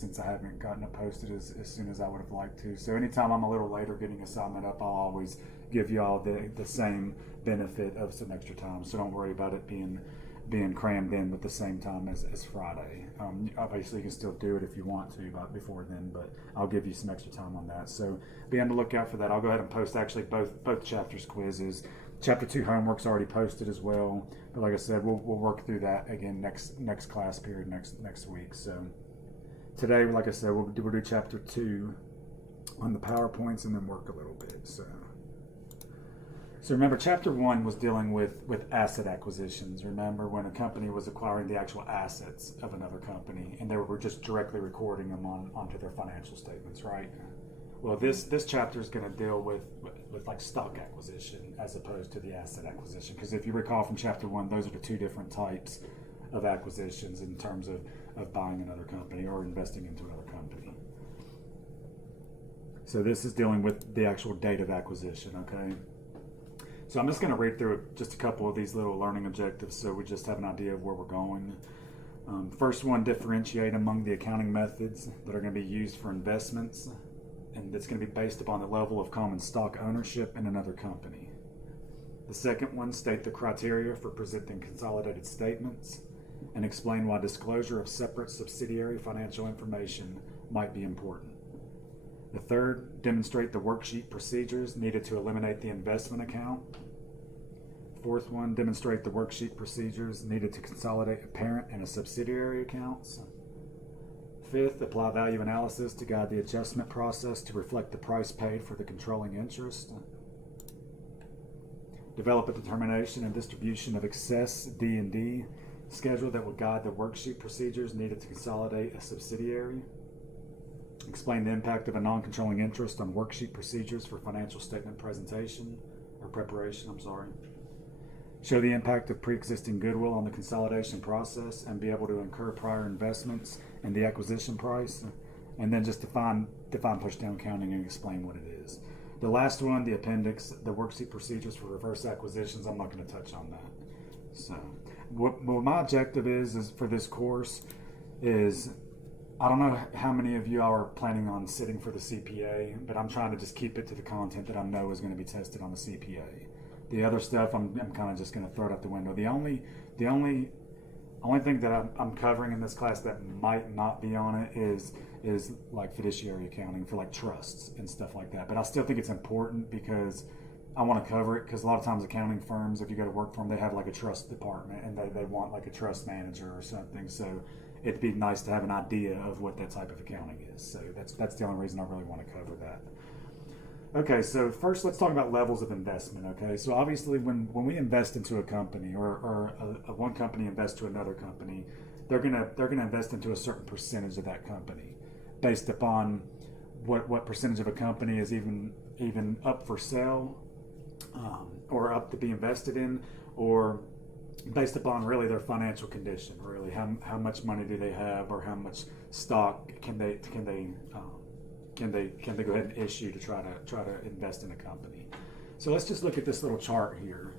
since I haven't gotten it posted as soon as I would have liked to. So anytime I'm a little later getting assignment up, I'll always give y'all the same benefit of some extra time. So don't worry about it being crammed in with the same time as Friday. Obviously, you can still do it if you want to before then, but I'll give you some extra time on that. So be on the lookout for that. I'll go ahead and post actually both chapters quizzes. Chapter 2 homework's already posted as well. But like I said, we'll work through that again next class period next week. So today, like I said, we'll do chapter 2 on the PowerPoints and then work a little bit. So remember, chapter 1 was dealing with asset acquisitions. Remember when a company was acquiring the actual assets of another company and they were just directly recording them onto their financial statements, right? Well, this chapter is going to deal with like stock acquisition as opposed to the asset acquisition. Because if you recall from chapter 1, those are the two different types of acquisitions in terms of buying another company or investing into another company. So this is dealing with the actual date of acquisition, okay? So I'm just going to read through just a couple of these little learning objectives so we just have an idea of where we're going. First one, differentiate among the accounting methods that are going to be used for investments, and it's going to be based upon the level of common stock ownership in another company. The second one, state the criteria for presenting consolidated statements and explain why disclosure of separate subsidiary financial information might be important. The third, demonstrate the worksheet procedures needed to eliminate the investment account. Fourth one, demonstrate the worksheet procedures needed to consolidate a parent and a subsidiary accounts. Fifth, apply value analysis to guide the adjustment process to reflect the price paid for the controlling interest. Develop a determination and distribution of excess D&D schedule that will guide the worksheet procedures needed to consolidate a subsidiary. Explain the impact of a non-controlling interest on worksheet procedures for financial statement preparation. Show the impact of pre-existing goodwill on the consolidation process and be able to incur prior investments and the acquisition price. And then just define pushdown counting and explain what it is. The last one, the appendix, the worksheet procedures for reverse acquisitions, I'm not going to touch on that. So what my objective is for this course is, I don't know how many of you are planning on sitting for the CPA, but I'm trying to just keep it to the content that I know is going to be tested on the CPA. The other stuff, I'm kind of just going to throw it out the window. The only thing that I'm covering in this class that might not be on it is like fiduciary accounting for like trusts and stuff like that. But I still think it's important because I want to cover it, because a lot of times accounting firms, if you go to work for them, they have like a trust department and they want like a trust manager or something. So it'd be nice to have an idea of what that type of accounting is. So that's the only reason I really want to cover that. Okay, so first let's talk about levels of investment. Okay, so obviously when we invest into a company or one company invests to another company, they're gonna invest into a certain percentage of that company based upon what percentage of a company is even up for sale or up to be invested in, or based upon really their financial condition. Really, how much money do they have, or how much stock can they go ahead and issue to try to invest in a company. So let's just look at this little chart here.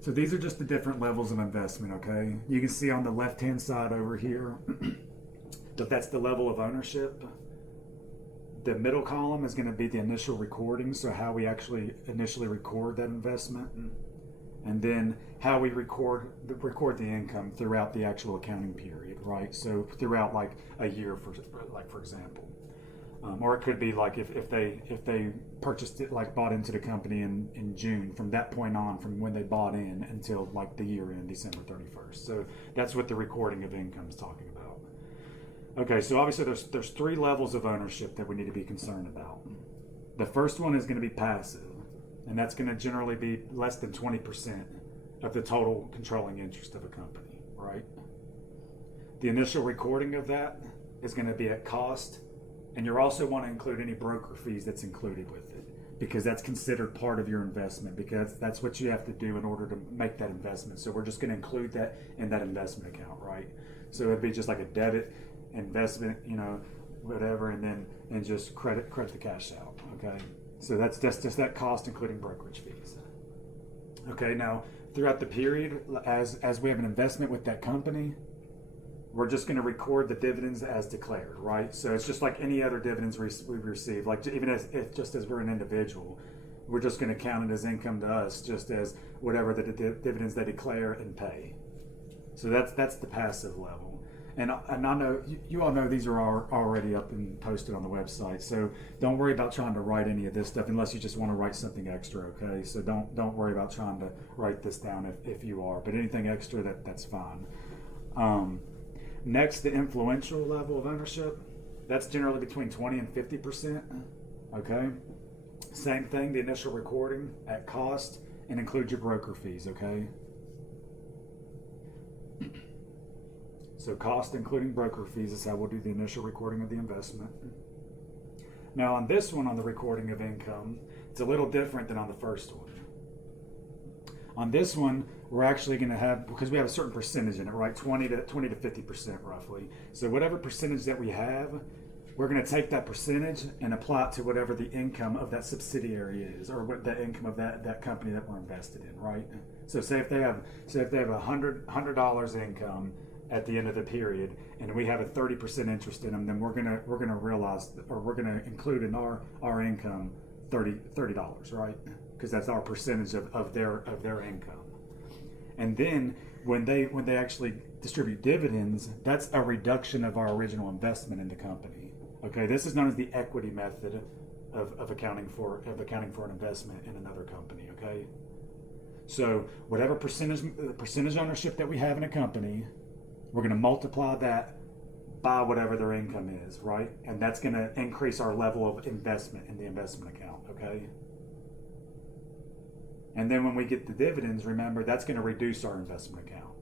So these are just the different levels of investment, okay? You can see on the left-hand side over here that that's the level of ownership. The middle column is going to be the initial recording, so how we actually initially record that investment, and then how we record the income throughout the actual accounting period, right? So throughout like a year, for example. Or it could be like if they purchased it, like bought into the company in June, from that point on, from when they bought in until like the year end, December 31st. So that's what the recording of income is talking about. Okay, so obviously there's three levels of ownership that we need to be concerned about. The first one is going to be passive, and that's going to generally be less than 20% of the total controlling interest of a company, right? The initial recording of that is going to be at cost. And you also want to include any broker fees that's included with it, because that's considered part of your investment, because that's what you have to do in order to make that investment. So we're just going to include that in that investment account, right? So it'd be just like a debit investment, whatever, and just credit the cash out, okay? So that's just that cost, including brokerage fees. Okay, now throughout the period, as we have an investment with that company, we're just going to record the dividends as declared, right? So it's just like any other dividends we receive, like even if just as we're an individual, we're just going to count it as income to us, just as whatever the dividends they declare and pay. So that's the passive level. And I know you all know these are already up and posted on the website. So don't worry about trying to write any of this stuff unless you just want to write something extra, okay? So don't worry about trying to write this down if you are. But anything extra, that's fine. Next, the influential level of ownership. That's generally between 20 and 50%, okay? Same thing, the initial recording at cost and include your broker fees, okay? So cost including broker fees is how we'll do the initial recording of the investment. Now on this one, on the recording of income, it's a little different than on the first one. On this one, we're actually going to have, because we have a certain percentage in it, right? 20 to 50% roughly. So whatever percentage that we have, we're going to take that percentage and apply it to whatever the income of that subsidiary is, or what the income of that company that we're invested in, right? So say if they have $100 income at the end of the period, and we have a 30% interest in them, then we're gonna realize, or we're gonna include in our income $30, right? Because that's our percentage of their income. And then when they actually distribute dividends, that's a reduction of our original investment in the company. Okay, this is known as the equity method of accounting for an investment in another company. Okay, so whatever percentage ownership that we have in a company, we're going to multiply that by whatever their income is, right? And that's going to increase our level of investment in the investment account. Okay. And then when we get the dividends, remember, that's going to reduce our investment account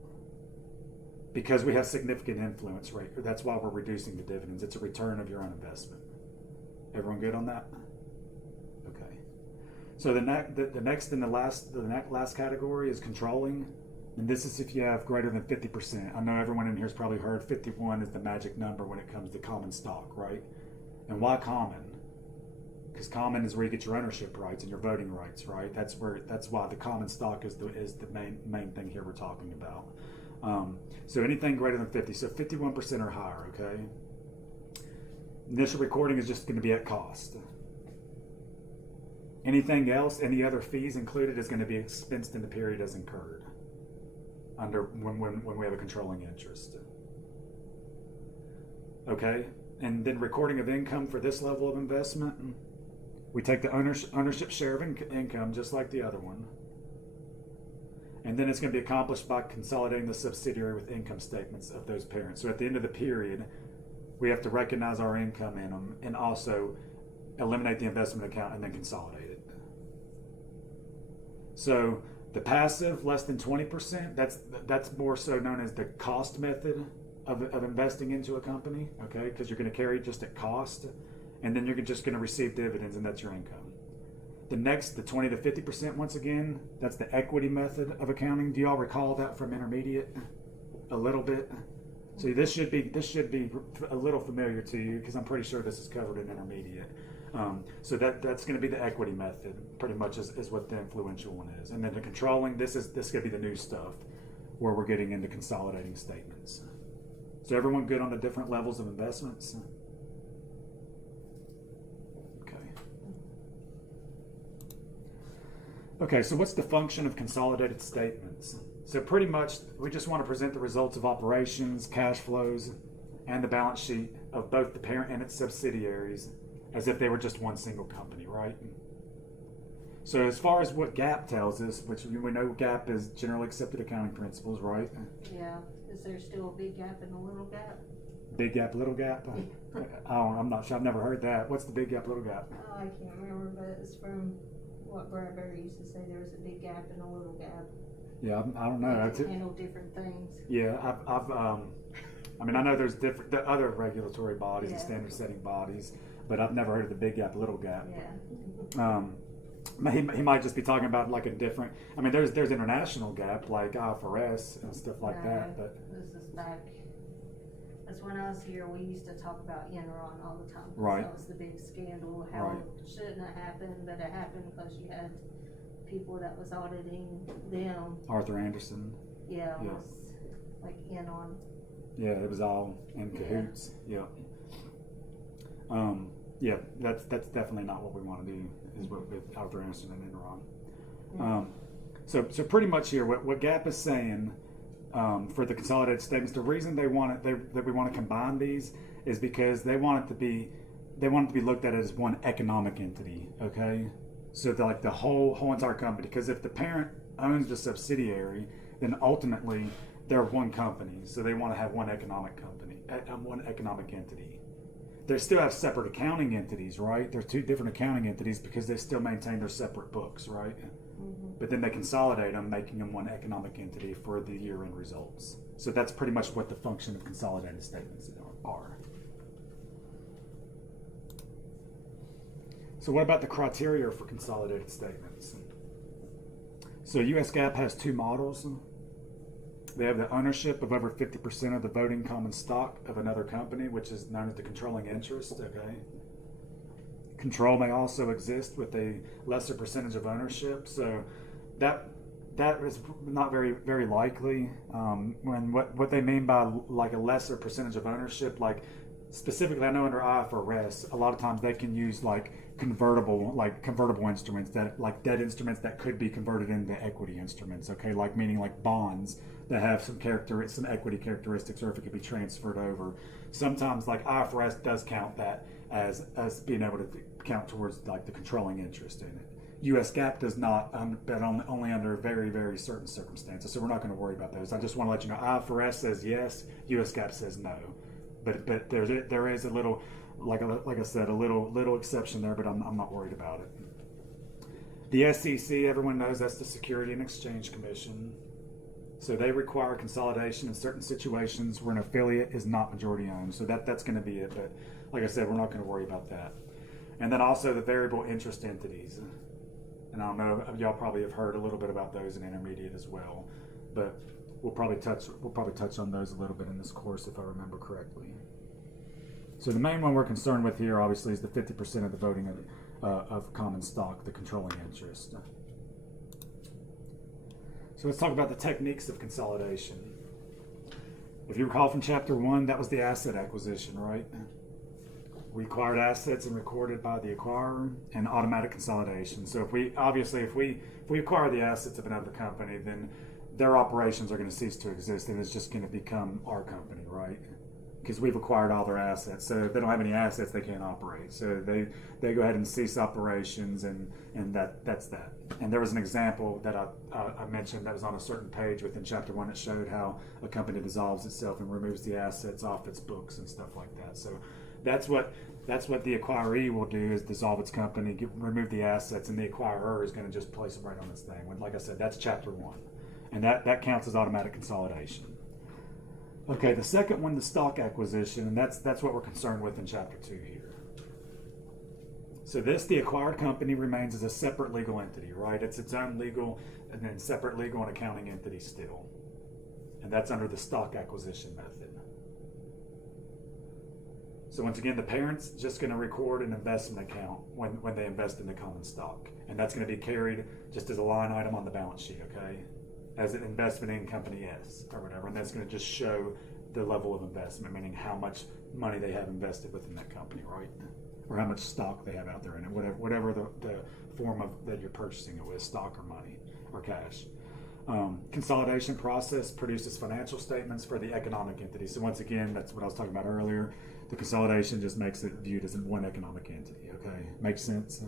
because we have significant influence rate. That's why we're reducing the dividends. It's a return of your own investment. Everyone good on that? Okay. So the next and the last category is controlling. And this is if you have greater than 50%. I know everyone in here has probably heard 51 is the magic number when it comes to common stock, right? And why common? Because common is where you get your ownership rights and your voting rights, right? That's why the common stock is the main thing here we're talking about. So anything greater than 50, so 51% or higher, okay? Initial recording is just going to be at cost. Anything else, any other fees included, is going to be expensed in the period as incurred under when we have a controlling interest. Okay, and then recording of income for this level of investment, we take the ownership share of income just like the other one. And then it's going to be accomplished by consolidating the subsidiary with income statements of those parents. So at the end of the period, we have to recognize our income in them and also eliminate the investment account and then consolidate it. So the passive, less than 20%, that's more so known as the cost method of investing into a company, okay? Because you're going to carry just at cost, and then you're just going to receive dividends, and that's your income. The next, the 20 to 50%, once again, that's the equity method of accounting. Do y'all recall that from intermediate? A little bit. So this should be a little familiar to you because I'm pretty sure this is covered in intermediate. So that's going to be the equity method, pretty much is what the influential one is. And then the controlling, this is going to be the new stuff where we're getting into consolidating statements. So everyone good on the different levels of investments? Okay, so what's the function of consolidated statements? So pretty much we just want to present the results of operations, cash flows, and the balance sheet of both the parent and its subsidiaries as if they were just one single company, right? So as far as what GAAP tells us, which we know GAAP is generally accepted accounting principles, right? Yeah. Is there still a big gap and a little gap? Big gap, little gap? I'm not sure. I've never heard that. What's the big gap, little gap? Oh, I can't remember, but it's from what Bradbury used to say. There was a big gap and a little gap. Yeah, I don't know. They handle different things. Yeah, I mean, I know there's the other regulatory bodies and standard setting bodies, but I've never heard of the big gap, little gap. Yeah. He might just be talking about like a different. I mean, there's international GAAP like IFRS and stuff like that. But this is back. That's when I was here. We used to talk about Enron all the time. Right. That was the big scandal. How it shouldn't have happened, but it happened because you had people that was auditing them. Arthur Andersen. Yeah. Was like in on Yeah, it was all in cahoots. Yeah. Yeah, that's definitely not what we want to do. Is with Arthur Anderson and Enron. So pretty much here, what Gap is saying for the consolidated statements, the reason they want it, that we want to combine these is because they want it to be looked at as one economic entity. Okay, so like the whole entire company. Because if the parent owns the subsidiary, then ultimately they're one company. So they want to have one economic company, one economic entity. They still have separate accounting entities, right? There's two different accounting entities because they still maintain their separate books, right? But then they consolidate them, making them one economic entity for the year-end results. So that's pretty much what the function of consolidated statements are. So what about the criteria for consolidated statements? So US GAAP has two models. They have the ownership of over 50% of the voting common stock of another company, which is known as the controlling interest, okay? Control may also exist with a lesser percentage of ownership, so that is not very likely. When what they mean by like a lesser percentage of ownership, like specifically, I know under IFRS, a lot of times they can use like convertible instruments, that like debt instruments that could be converted into equity instruments. Okay, like meaning like bonds that have some equity characteristics, or if it could be transferred over. Sometimes like IFRS does count that as being able to count towards like the controlling interest in it. US GAAP does not, but only under very certain circumstances. So we're not going to worry about those. I just want to let you know, IFRS says yes, US GAAP says no. But there is a little, like I said, a little exception there, but I'm not worried about it. The SEC, everyone knows that's the Security and Exchange Commission. So they require consolidation in certain situations where an affiliate is not majority owned. So that's going to be it. But like I said, we're not going to worry about that. And then also the variable interest entities. And I don't know, y'all probably have heard a little bit about those in intermediate as well. But we'll probably touch on those a little bit in this course if I remember correctly. So the main one we're concerned with here, obviously, is the 50% of the voting of common stock, the controlling interest. So let's talk about the techniques of consolidation. If you recall from Chapter 1, that was the asset acquisition, right? We acquired assets and recorded by the acquirer, and automatic consolidation. So if we acquire the assets of another company, then their operations are going to cease to exist, and it's just going to become our company, right? Because we've acquired all their assets. So if they don't have any assets, they can't operate. So they go ahead and cease operations, and that's that. And there was an example that I mentioned that was on a certain page within Chapter 1 that showed how a company dissolves itself and removes the assets off its books and stuff like that. So that's what the acquiree will do, is dissolve its company, remove the assets, and the acquirer is going to just place them right on its thing. Like I said, that's Chapter 1. And that counts as automatic consolidation. Okay, the second one, the stock acquisition, and that's what we're concerned with in Chapter 2 here. So the acquired company remains as a separate legal entity, right? It's its own legal and then separate legal and accounting entity still. And that's under the stock acquisition method. So once again, the parent's just going to record an investment account when they invest in the common stock. And that's going to be carried just as a line item on the balance sheet, okay? As an investment in company S or whatever, and that's going to just show the level of investment, meaning how much money they have invested within that company, right? Or how much stock they have out there in it, whatever the form of that you're purchasing it with, stock or money or cash. Consolidation process produces financial statements for the economic entity. So once again, that's what I was talking about earlier. The consolidation just makes it viewed as one economic entity. Okay, makes sense?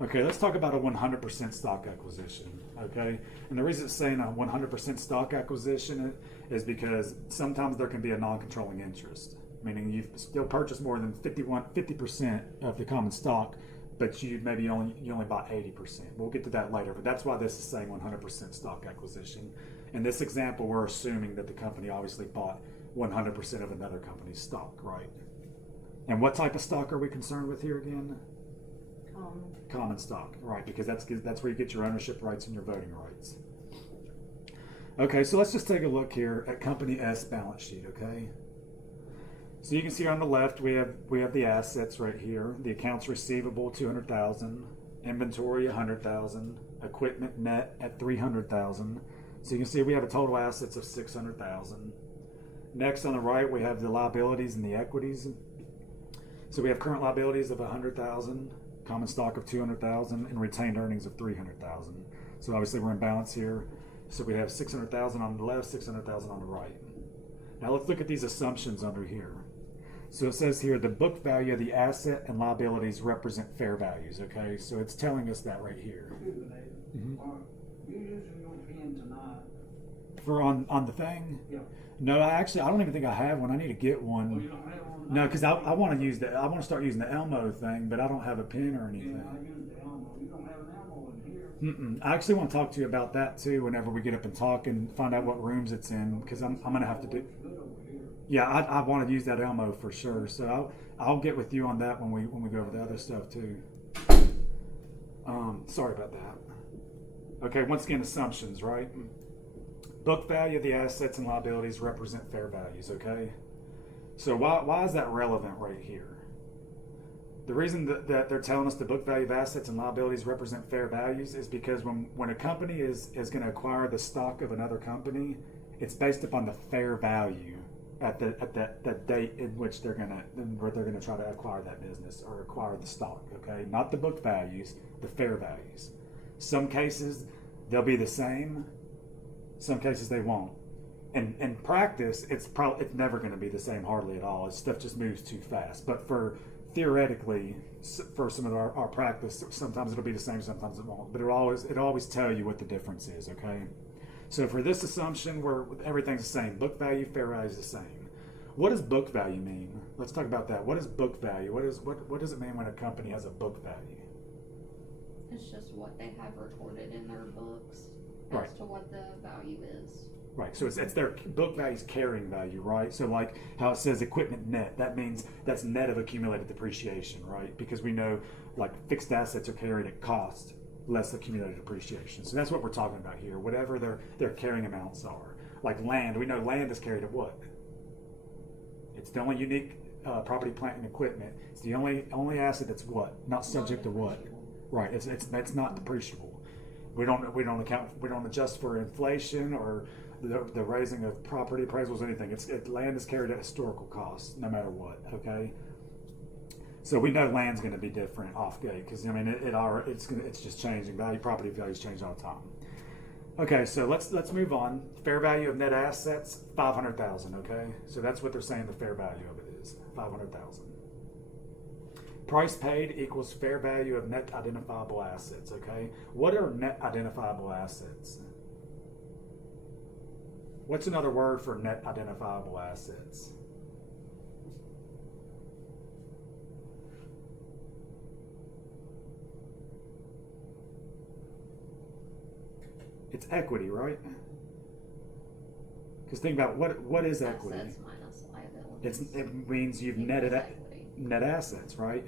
Okay, let's talk about a 100% stock acquisition, okay? And the reason it's saying a 100% stock acquisition is because sometimes there can be a non-controlling interest, meaning you still purchase more than 50% of the common stock, but you only bought 80%. We'll get to that later, but that's why this is saying 100% stock acquisition. In this example, we're assuming that the company obviously bought 100% of another company's stock, right? And what type of stock are we concerned with here again? Common stock, right? Because that's where you get your ownership rights and your voting rights. Okay, so let's just take a look here at Company S balance sheet, okay? So you can see on the left we have the assets right here. The accounts receivable $200,000, inventory $100,000, equipment net at $300,000, So you can see we have a total assets of 600,000. Next on the right, we have the liabilities and the equities. So we have current liabilities of 100,000, common stock of 200,000, and retained earnings of 300,000. So obviously we're in balance here. So we have 600,000 on the left, 600,000 on the right. Now let's look at these assumptions under here. So it says here the book value of the asset and liabilities represent fair values. Okay, so it's telling us that right here. You using your pen tonight? For on the thing? Yeah. No, I don't even think I have one. I need to get one. Well, you don't have one? No, because I want to use I want to start using the Elmo thing, but I don't have a pen or anything. Yeah, I use the Elmo. You don't have an Elmo in here. I actually want to talk to you about that too. Whenever we get up and talk and find out what rooms it's in, because I'm gonna have to do. It's good over here. Yeah, I want to use that Elmo for sure. So I'll get with you on that when we go over the other stuff too. Sorry about that. Okay, once again, assumptions, right? Book value of the assets and liabilities represent fair values. Okay. So why is that relevant right here? The reason that they're telling us the book value of assets and liabilities represent fair values is because when a company is going to acquire the stock of another company, it's based upon the fair value at that date in which they're gonna try to acquire that business or acquire the stock. Okay, not the book values, the fair values. Some cases they'll be the same. Some cases they won't. And in practice, it's never going to be the same hardly at all. Stuff just moves too fast. But theoretically, for some of our practice, sometimes it'll be the same, sometimes it won't. But it'll always tell you what the difference is. Okay. So for this assumption, where everything's the same, book value, fair value is the same. What does book value mean? Let's talk about that. What is book value? What does it mean when a company has a book value? It's just what they have recorded in their books as Right. to what the value is. Right, so it's their book value's carrying value, right? So like how it says equipment net, that means that's net of accumulated depreciation, right? Because we know like fixed assets are carried at cost, less accumulated depreciation. So that's what we're talking about here, whatever their carrying amounts are. Like land, we know land is carried at what? It's the only unique property, plant, and equipment. It's the only asset that's what? Not subject to what? Right, it's not depreciable. We don't adjust for inflation or the raising of property appraisals, anything. Land is carried at historical cost, no matter what. Okay, so we know land's going to be different off gate because I mean it's just changing. Property values change all the time. Okay, so let's move on. Fair value of net assets, 500,000. Okay, so that's what they're saying the fair value of it is, 500,000. Price paid equals fair value of net identifiable assets. Okay, what are net identifiable assets? What's another word for net identifiable assets? It's equity, right? Because think about what is equity? Assets minus liabilities. It means you've Equals netted equity. net assets, right?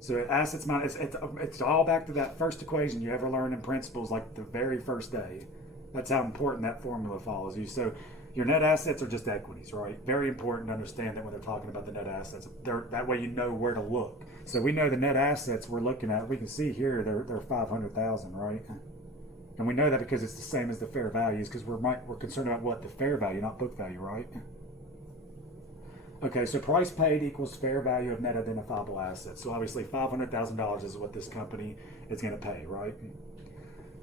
So assets minus it's all back to that first equation you ever learned in principles, like the very first day. That's how important that formula follows you. So your net assets are just equities, right? Very important to understand that when they're talking about the net assets. That way you know where to look. So we know the net assets we're looking at. We can see here they're 500,000, right? And we know that because it's the same as the fair values, because we're concerned about what? The fair value, not book value, right? Okay, so price paid equals fair value of net identifiable assets. So obviously $500,000 is what this company is going to pay, right?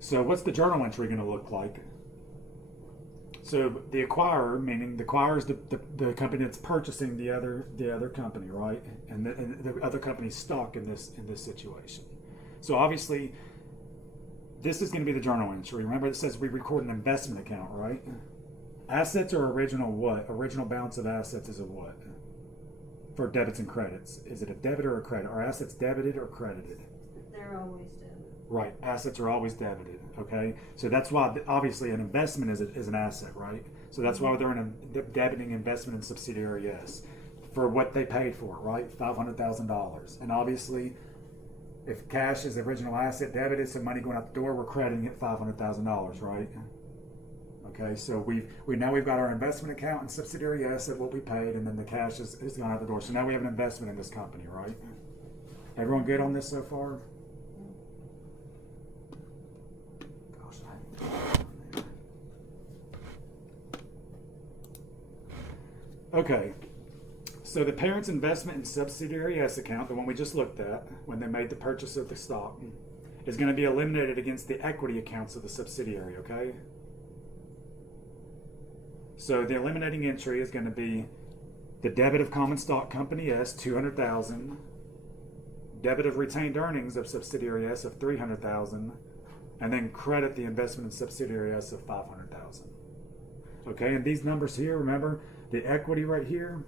So what's the journal entry going to look like? So the acquirer, meaning the acquirer is the company that's purchasing the other company, right? And the other company's stock in this situation. So obviously, this is going to be the journal entry. Remember, it says we record an investment account, right? Assets are original what? Original balance of assets is a what? For debits and credits. Is it a debit or a credit? Are assets debited or credited? They're always dead. Right. Assets are always debited. Okay. So that's why obviously an investment is an asset, right? So that's why they're in a debiting investment in subsidiary S for what they paid for it, right? $500,000. And obviously, if cash is the original asset debited, so money going out the door, we're crediting it $500,000, right? Okay, so we've got our investment account and subsidiary asset, what we paid, and then the cash is gone out the door. So now we have an investment in this company, right? Everyone good on this so far? Gosh, Okay. So the parent's investment in subsidiary S account, the one we just looked at when they made the purchase of the stock, is going to be eliminated against the equity accounts of the subsidiary, okay? So the eliminating entry is going to be the debit of common stock company S, 200,000, debit of retained earnings of subsidiary S of 300,000, and then credit the investment in subsidiary S of 500,000. Okay, and these numbers here, remember the equity right here.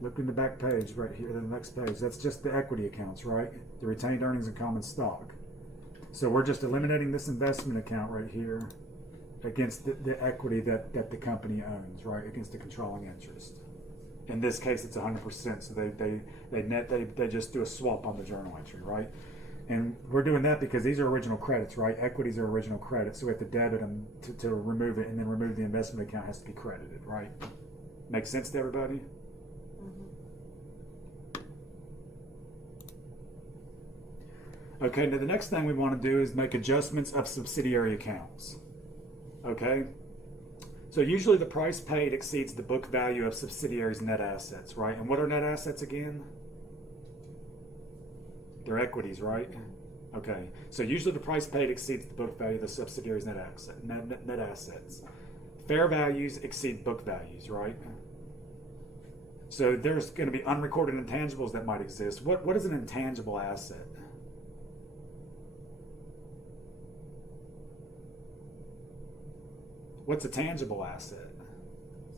Look in the back page right here, the next page. That's just the equity accounts, right? The retained earnings and common stock. So we're just eliminating this investment account right here against the equity that the company owns, right? Against the controlling interest. In this case, it's 100%. So they just do a swap on the journal entry, right? And we're doing that because these are original credits, right? Equities are original credits, so we have to debit them to remove it, and then remove the investment account has to be credited, right? Make sense to everybody? Okay, now the next thing we want to do is make adjustments of subsidiary accounts. Okay? So usually the price paid exceeds the book value of subsidiaries' net assets, right? And what are net assets again? They're equities, right? Okay. So usually the price paid exceeds the book value of the subsidiaries' net assets. Fair values exceed book values, right? So there's going to be unrecorded intangibles that might exist. What is an intangible asset? What's a tangible asset?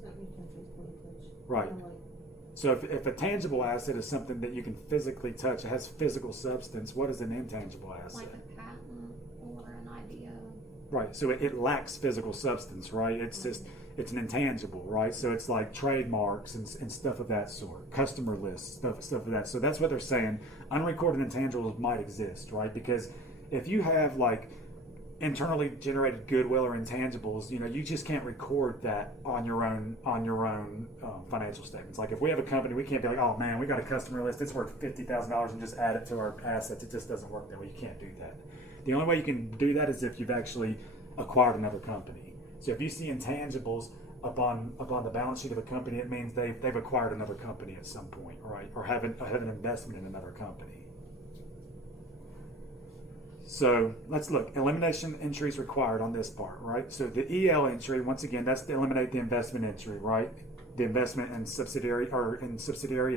Something you can physically touch. Right. Kinda like- So if a tangible asset is something that you can physically touch, it has physical substance, what is an intangible asset? Like a patent or an idea. Right. So it lacks physical substance, right? It's just, it's an intangible, right? So it's like trademarks and stuff of that sort, customer lists, stuff of that. So that's what they're saying. Unrecorded intangibles might exist, right? Because if you have like internally generated goodwill or intangibles, you know, you just can't record that on your own financial statements. Like if we have a company, we can't be like, oh man, we got a customer list, it's worth $50,000 and just add it to our assets. It just doesn't work that way. You can't do that. The only way you can do that is if you've actually acquired another company. So if you see intangibles upon the balance sheet of a company, it means they've acquired another company at some point, right? Or have an investment in another company. So let's look. Elimination entries required on this part, right? So the EL entry, once again, that's to eliminate the investment entry, right? The investment in subsidiary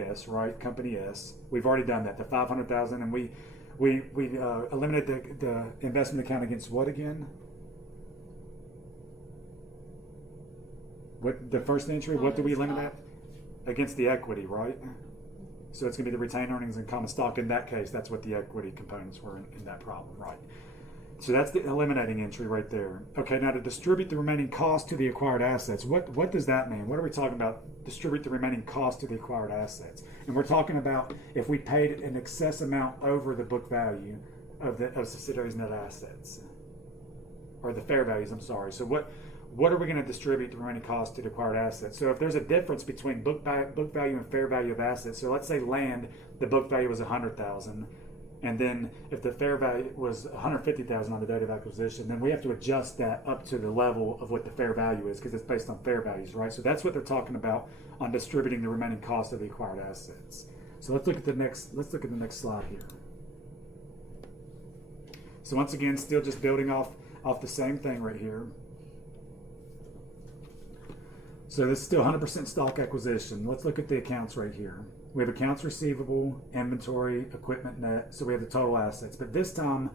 S, right? Company S. We've already done that. The 500,000, and we eliminate the investment account against what again? What the first entry? What do we eliminate? Against the equity, right? So it's going to be the retained earnings and common stock. In that case, that's what the equity components were in that problem, right? So that's the eliminating entry right there. Okay, now to distribute the remaining cost to the acquired assets, what does that mean? What are we talking about? Distribute the remaining cost to the acquired assets. And we're talking about if we paid an excess amount over the book value of subsidiaries' net assets. Or the fair values, I'm sorry. So what are we going to distribute the remaining cost to the acquired assets? So if there's a difference between book value and fair value of assets, so let's say land, the book value was $100,000, and then if the fair value was $150,000 on the date of acquisition, then we have to adjust that up to the level of what the fair value is because it's based on fair values, right? So that's what they're talking about on distributing the remaining cost of the acquired assets. So let's look at the next slide here. So once again, still just building off the same thing right here. So this is still 100% stock acquisition. Let's look at the accounts right here. We have accounts receivable, inventory, equipment net. So we have the total assets. But this time,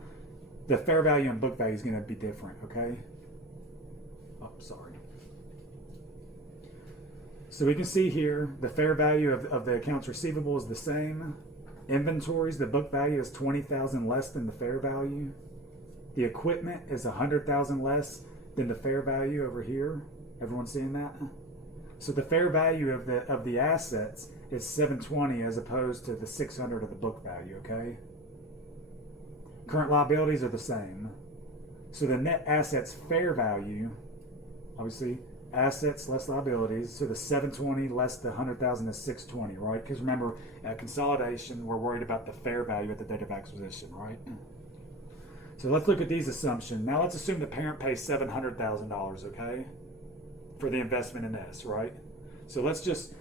the fair value and book value is going to be different, okay? Oh, sorry. So we can see here the fair value of the accounts receivable is the same. Inventories, the book value is $20,000 less than the fair value. The equipment is $100,000 less than the fair value over here. Everyone seeing that? So the fair value of the assets is $720 as opposed to the $600 of the book value, okay? Current liabilities are the same. So the net assets fair value, obviously, assets less liabilities, so the $720 less the $100,000 is $620, right? Because remember, at consolidation, we're worried about the fair value at the date of acquisition, right? So let's look at these assumptions. Now let's assume the parent pays $700,000, okay? For the investment in S, right? So let's just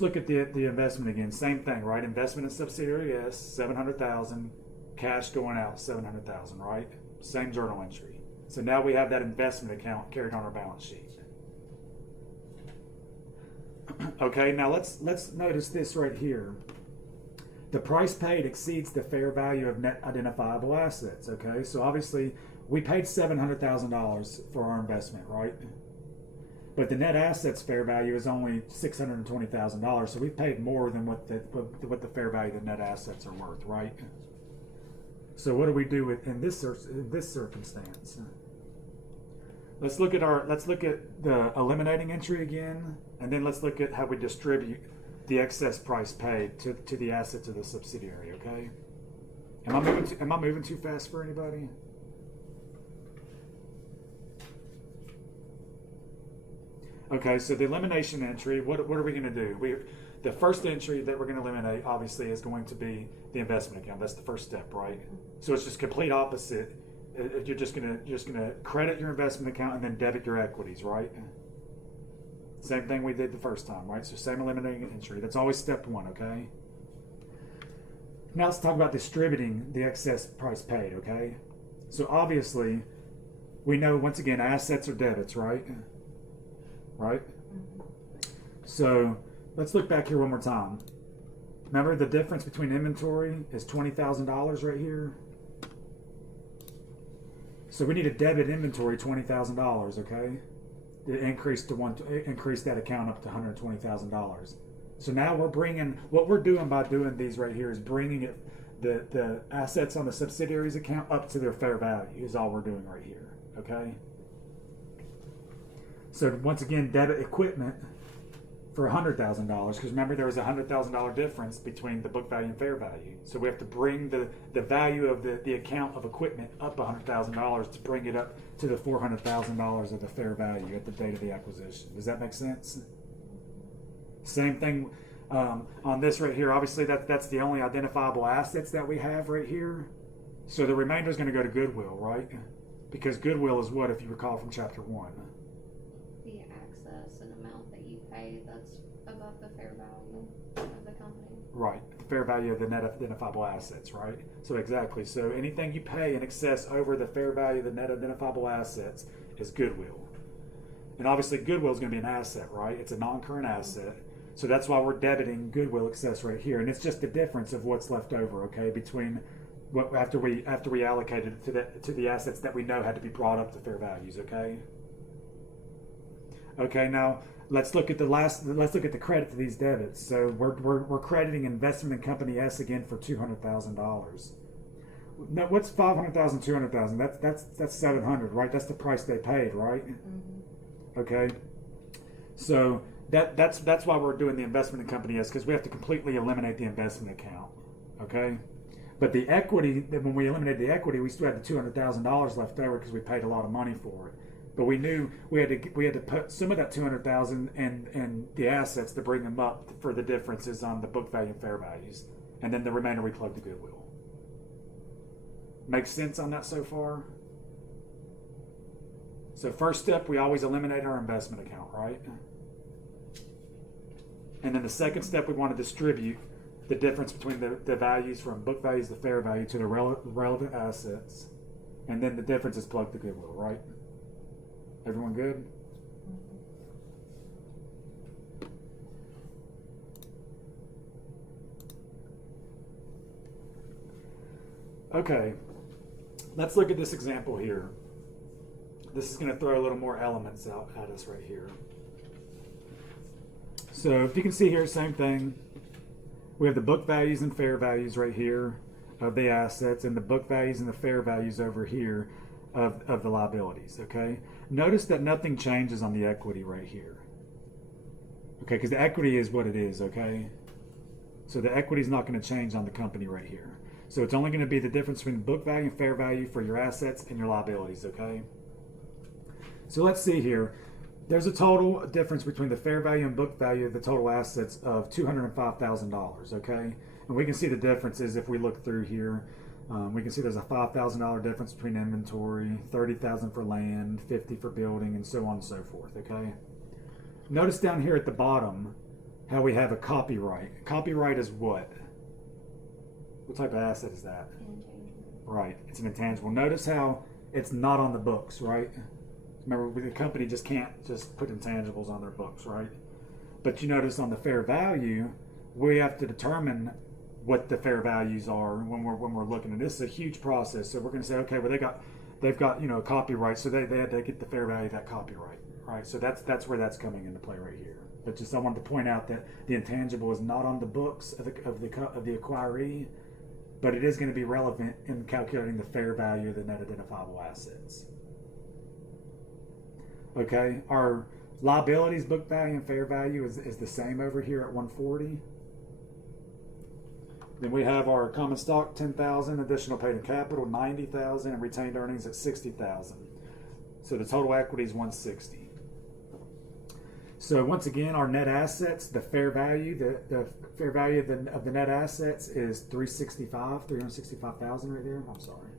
look at the investment again. Same thing, right? Investment in subsidiary S, 700,000. Cash going out, 700,000, right? Same journal entry. So now we have that investment account carried on our balance sheet. Okay, now let's notice this right here. The price paid exceeds the fair value of net identifiable assets. Okay, so obviously we paid $700,000 for our investment, right? But the net assets fair value is only $620,000, so we paid more than what the fair value of the net assets are worth, right? So what do we do in this circumstance? Let's look at the eliminating entry again, and then let's look at how we distribute the excess price paid to the assets of the subsidiary. Okay? Am I moving too fast for anybody? Okay, so the elimination entry, what are we going to do? The first entry that we're going to eliminate, obviously, is going to be the investment account. That's the first step, right? So it's just complete opposite. You're just gonna credit your investment account and then debit your equities, right? Same thing we did the first time, right? So same eliminating entry. That's always step one, okay? Now let's talk about distributing the excess price paid, okay? So obviously, we know once again assets are debits, right? Right? So let's look back here one more time. Remember the difference between inventory is $20,000 right here. So we need to debit inventory $20,000, okay? To increase that account up to $120,000. So now what we're doing by doing these right here is bringing the assets on the subsidiaries account up to their fair value is all we're doing right here, okay? So once again, debit equipment for $100,000, because remember there was a $100,000 difference between the book value and fair value. So we have to bring the value of the account of equipment up $100,000 to bring it up to the $400,000 of the fair value at the date of the acquisition. Does that make sense? Same thing on this right here. Obviously that's the only identifiable assets that we have right here. So the remainder is going to go to goodwill, right? Because goodwill is what, if you recall from chapter 1? The access and amount that you pay that's above the fair value of the company. Right, the fair value of the net identifiable assets, right? So exactly. So anything you pay in excess over the fair value of the net identifiable assets is goodwill. And obviously goodwill is going to be an asset, right? It's a non-current asset. So that's why we're debiting goodwill excess right here. And it's just the difference of what's left over, okay, between what after we allocated it to the assets that we know had to be brought up to fair values, okay? Okay, now let's look at the credit to these debits. So we're crediting investment in company S again for $200,000. Now what's 500,000, 200,000? That's 700, right? That's the price they paid, right? Mm-hmm. Okay. So that's why we're doing the investment in company S, because we have to completely eliminate the investment account. Okay. But the equity, when we eliminated the equity, we still had the $200,000 left over because we paid a lot of money for it. But we knew we had to put some of that $200,000 in the assets to bring them up for the differences on the book value and fair values, and then the remainder we plugged to goodwill. Makes sense on that so far? So first step, we always eliminate our investment account, right? And then the second step, we want to distribute the difference between the values from book values to fair value to the relevant assets, and then the difference is plugged to goodwill, right? Everyone good? Okay, let's look at this example here. This is going to throw a little more elements out at us right here. So if you can see here, same thing. We have the book values and fair values right here of the assets, and the book values and the fair values over here of the liabilities, okay? Notice that nothing changes on the equity right here. Okay, because the equity is what it is, okay? So the equity is not going to change on the company right here. So it's only going to be the difference between book value and fair value for your assets and your liabilities, okay? So let's see here. There's a total difference between the fair value and book value of the total assets of $205,000, okay? And we can see the differences if we look through here. We can see there's a $5,000 difference between inventory, $30,000 for land, $50,000 for building, and so on and so forth, okay? notice down here at the bottom how we have a copyright. Copyright is what? What type of asset is that? Intangible. Right, it's an intangible. Notice how it's not on the books, right? Remember, the company just can't just put intangibles on their books, right? But you notice on the fair value, we have to determine what the fair values are when we're looking at this. Is a huge process. So we're going to say, okay, well they've got a copyright, so they had to get the fair value of that copyright, right? So that's where that's coming into play right here. But just I wanted to point out that the intangible is not on the books of the acquiree, but it is going to be relevant in calculating the fair value of the net identifiable assets. Okay, our liabilities, book value, and fair value is the same over here at 140. Then we have our common stock 10,000, additional paid in capital 90,000, and retained earnings at 60,000. So the total equity is 160. So once again, our net assets, the fair value, the fair value of the net assets is 365,000 right there. I'm sorry.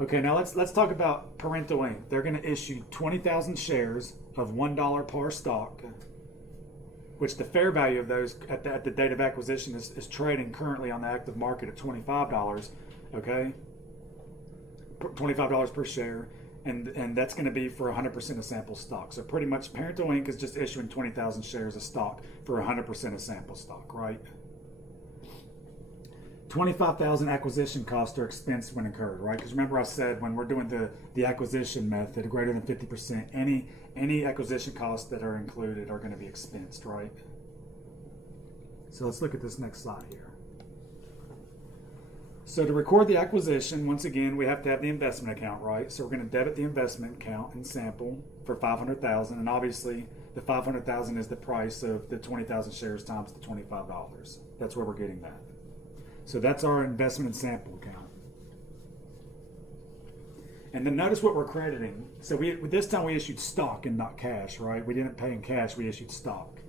Okay, now let's talk about Parental Inc. They're going to issue 20,000 shares of $1 par stock, which the fair value of those at the date of acquisition is trading currently on the active market at $25. Okay, $25 per share. And that's going to be for 100% of sample stock. So pretty much Parental Inc. is just issuing 20,000 shares of stock for 100% of sample stock, right? 25,000 acquisition costs are expensed when incurred, right? Because remember I said when we're doing the acquisition method, greater than 50%, any acquisition costs that are included are going to be expensed, right? So let's look at this next slide here. So to record the acquisition, once again, we have to have the investment account, right? So we're going to debit the investment account in sample for 500,000, and obviously the 500,000 is the price of the 20,000 shares times the $25. That's where we're getting that. So that's our investment in sample account. And then notice what we're crediting. So this time we issued stock and not cash, right? We didn't pay in cash, we issued stock.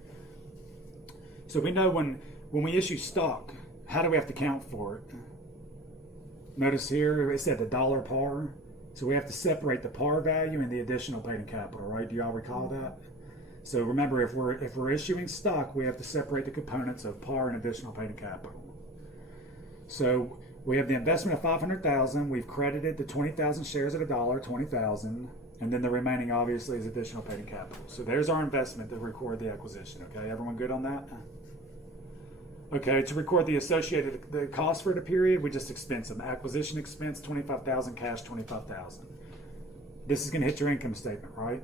So we know when we issue stock, how do we have to count for it? Notice here it said the dollar par. So we have to separate the par value and the additional paid in capital, right? Do y'all recall that? So remember, if we're issuing stock, we have to separate the components of par and additional paid in capital. So we have the investment of 500,000. We've credited the 20,000 shares at $1, 20,000, and then the remaining obviously is additional paid in capital. So there's our investment to record the acquisition. Okay, everyone good on that? Okay, to record the associated cost for the period, we just expense them. Acquisition expense 25,000, cash 25,000. This is going to hit your income statement, right?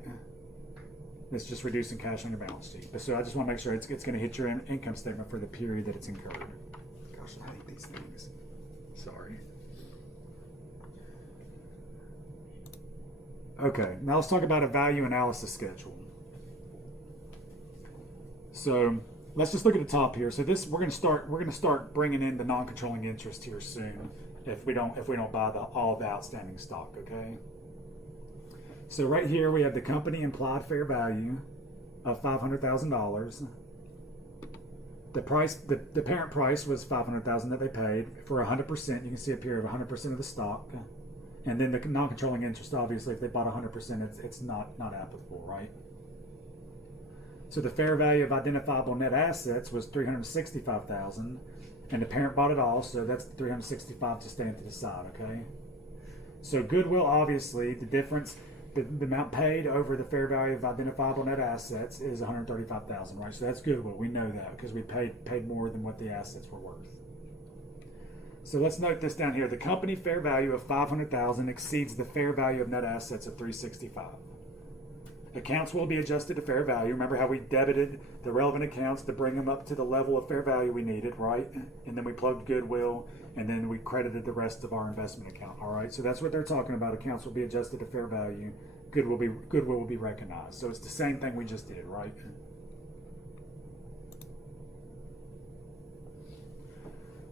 It's just reducing cash on your balance sheet. So I just want to make sure it's going to hit your income statement for the period that it's incurred. Gosh, I hate these things. Sorry. Okay, now let's talk about a value analysis schedule. So let's just look at the top here. So this we're going to start bringing in the non-controlling interest here soon if we don't buy all the outstanding stock, okay? So right here we have the company implied fair value of $500,000. The price, the parent price was $500,000 that they paid for 100%. You can see up here of 100% of the stock, and then the non-controlling interest. Obviously, if they bought 100%, it's not applicable, right? So the fair value of identifiable net assets was $365,000, and the parent bought it all, so that's $365,000 to stand to the side, okay? So goodwill, obviously, the difference, the amount paid over the fair value of identifiable net assets is $135,000, right? So that's goodwill. We know that because we paid more than what the assets were worth. So let's note this down here. The company fair value of $500,000 exceeds the fair value of net assets of $365,000. Accounts will be adjusted to fair value. Remember how we debited the relevant accounts to bring them up to the level of fair value we needed, right? And then we plugged goodwill, and then we credited the rest of our investment account, all right? So that's what they're talking about. Accounts will be adjusted to fair value. Goodwill will be recognized. So it's the same thing we just did, right?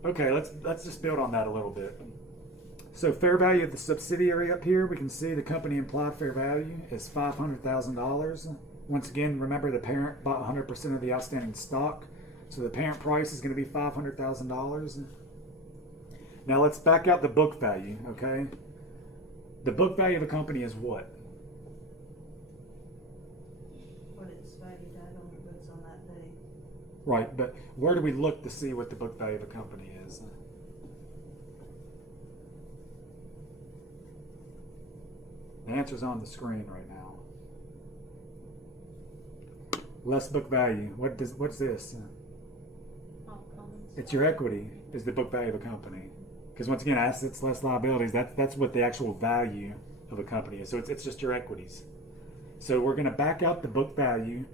Okay, let's just build on that a little bit. So fair value of the subsidiary up here, we can see the company implied fair value is $500,000. Once again, remember the parent bought 100% of the outstanding stock. So the parent price is going to be $500,000. Now let's back out the book value, okay? The book value of a company is what? What Right, but where do we look to see what the book value of a company is? The answer's on the screen right now. Less book value. What's this? Outcomes. It's your equity is the book value of a company. Because once again, assets less liabilities. That's what the actual value of a company is. So it's just your equities. So we're going to back out the book value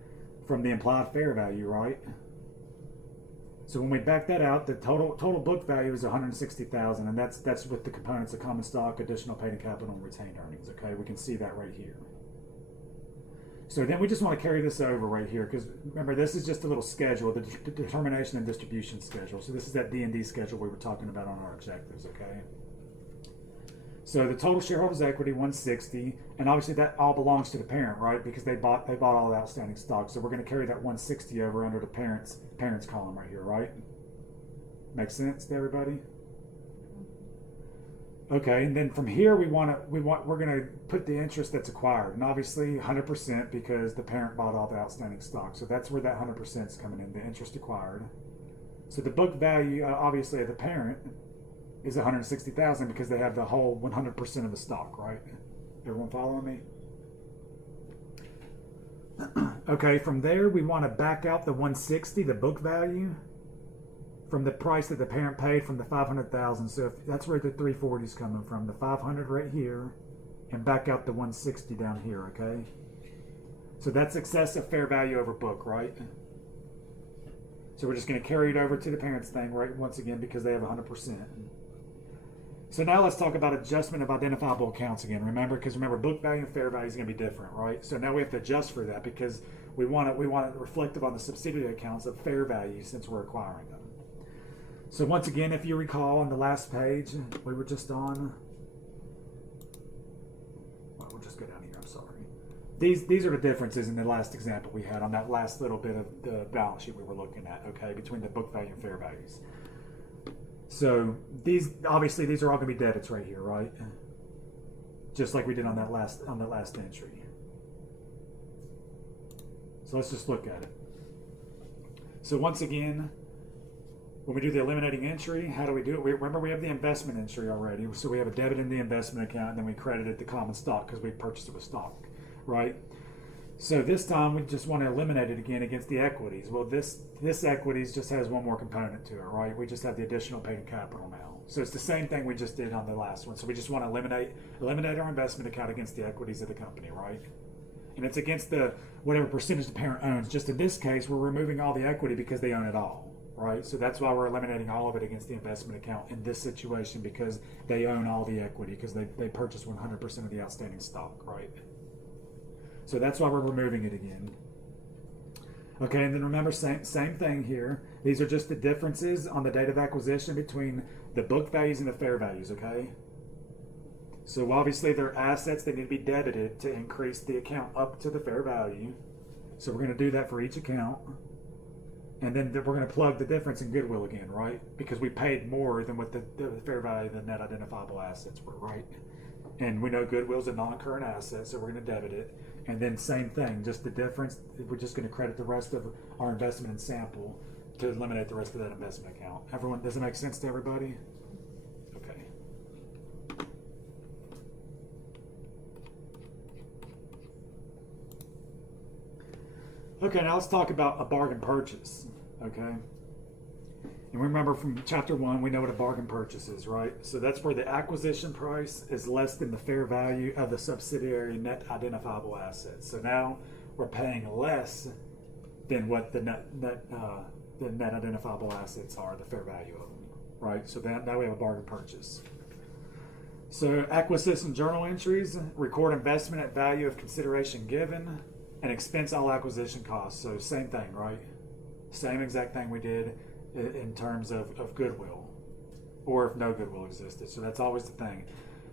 from the implied fair value, right? So when we back that out, the total book value is $160,000, and that's with the components of common stock, additional paid-in capital, and retained earnings. Okay, we can see that right here. So then we just want to carry this over right here, because remember, this is just a little schedule, the determination and distribution schedule. So this is that D&D schedule we were talking about on our objectives. Okay. So the total shareholders' equity, 160, and obviously that all belongs to the parent, right? Because they bought all the outstanding stock. So we're going to carry that 160 over under the parents column right here, right? Makes sense to everybody? Okay, and then from here we're going to put the interest that's acquired, and obviously 100% because the parent bought all the outstanding stock. So that's where that 100% is coming in, the interest acquired. So the book value, obviously, of the parent is 160,000 because they have the whole 100% of the stock, right? Everyone following me? Okay, from there we want to back out the 160, the book value, from the price that the parent paid from the 500,000. So that's where the 340 is coming from, the 500 right here, and back out the 160 down here. Okay, so that's excessive fair value over book, right? So we're just going to carry it over to the parents thing, right? Once again, because they have 100%. So now let's talk about adjustment of identifiable accounts again. Remember, book value and fair value is going to be different, right? So now we have to adjust for that because we want it reflective on the subsidiary accounts of fair value since we're acquiring them. So once again, if you recall on the last page we were just on, well, we'll just go down here. I'm sorry. These are the differences in the last example we had on that last little bit of the balance sheet we were looking at. Okay, between the book value and fair values. So these are all going to be debits right here, right? Just like we did on that last entry. So let's just look at it. So once again, when we do the eliminating entry, how do we do it? Remember, we have the investment entry already. So we have a debit in the investment account, and then we credited the common stock because we purchased it with stock, right? So this time we just want to eliminate it again against the equities. Well, this equities just has one more component to it, right? We just have the additional paid capital now. So it's the same thing we just did on the last one. So we just want to eliminate our investment account against the equities of the company, right? And it's against the whatever percentage the parent owns. Just in this case, we're removing all the equity because they own it all, right? So that's why we're eliminating all of it against the investment account in this situation, because they own all the equity because they purchased 100% of the outstanding stock, right? So that's why we're removing it again. Okay, and then remember, same thing here. These are just the differences on the date of acquisition between the book values and the fair values, okay? So obviously they're assets, they need to be debited to increase the account up to the fair value. So we're going to do that for each account. And then we're going to plug the difference in goodwill again, right? Because we paid more than what the fair value of the net identifiable assets were, right? And we know goodwill's a non-current asset, so we're going to debit it. And then same thing, just the difference, we're just going to credit the rest of our investment in sample to eliminate the rest of that investment account. Everyone, does it make sense to everybody? Okay. Okay, now let's talk about a bargain purchase, okay? And remember from chapter 1, we know what a bargain purchase is, right? So that's where the acquisition price is less than the fair value of the subsidiary net identifiable assets. So now we're paying less than what the net identifiable assets are, the fair value of them, right? So now we have a bargain purchase. So acquisition journal entries record investment at value of consideration given and expense all acquisition costs. So same thing, right? Same exact thing we did in terms of goodwill, or if no goodwill existed. So that's always the thing.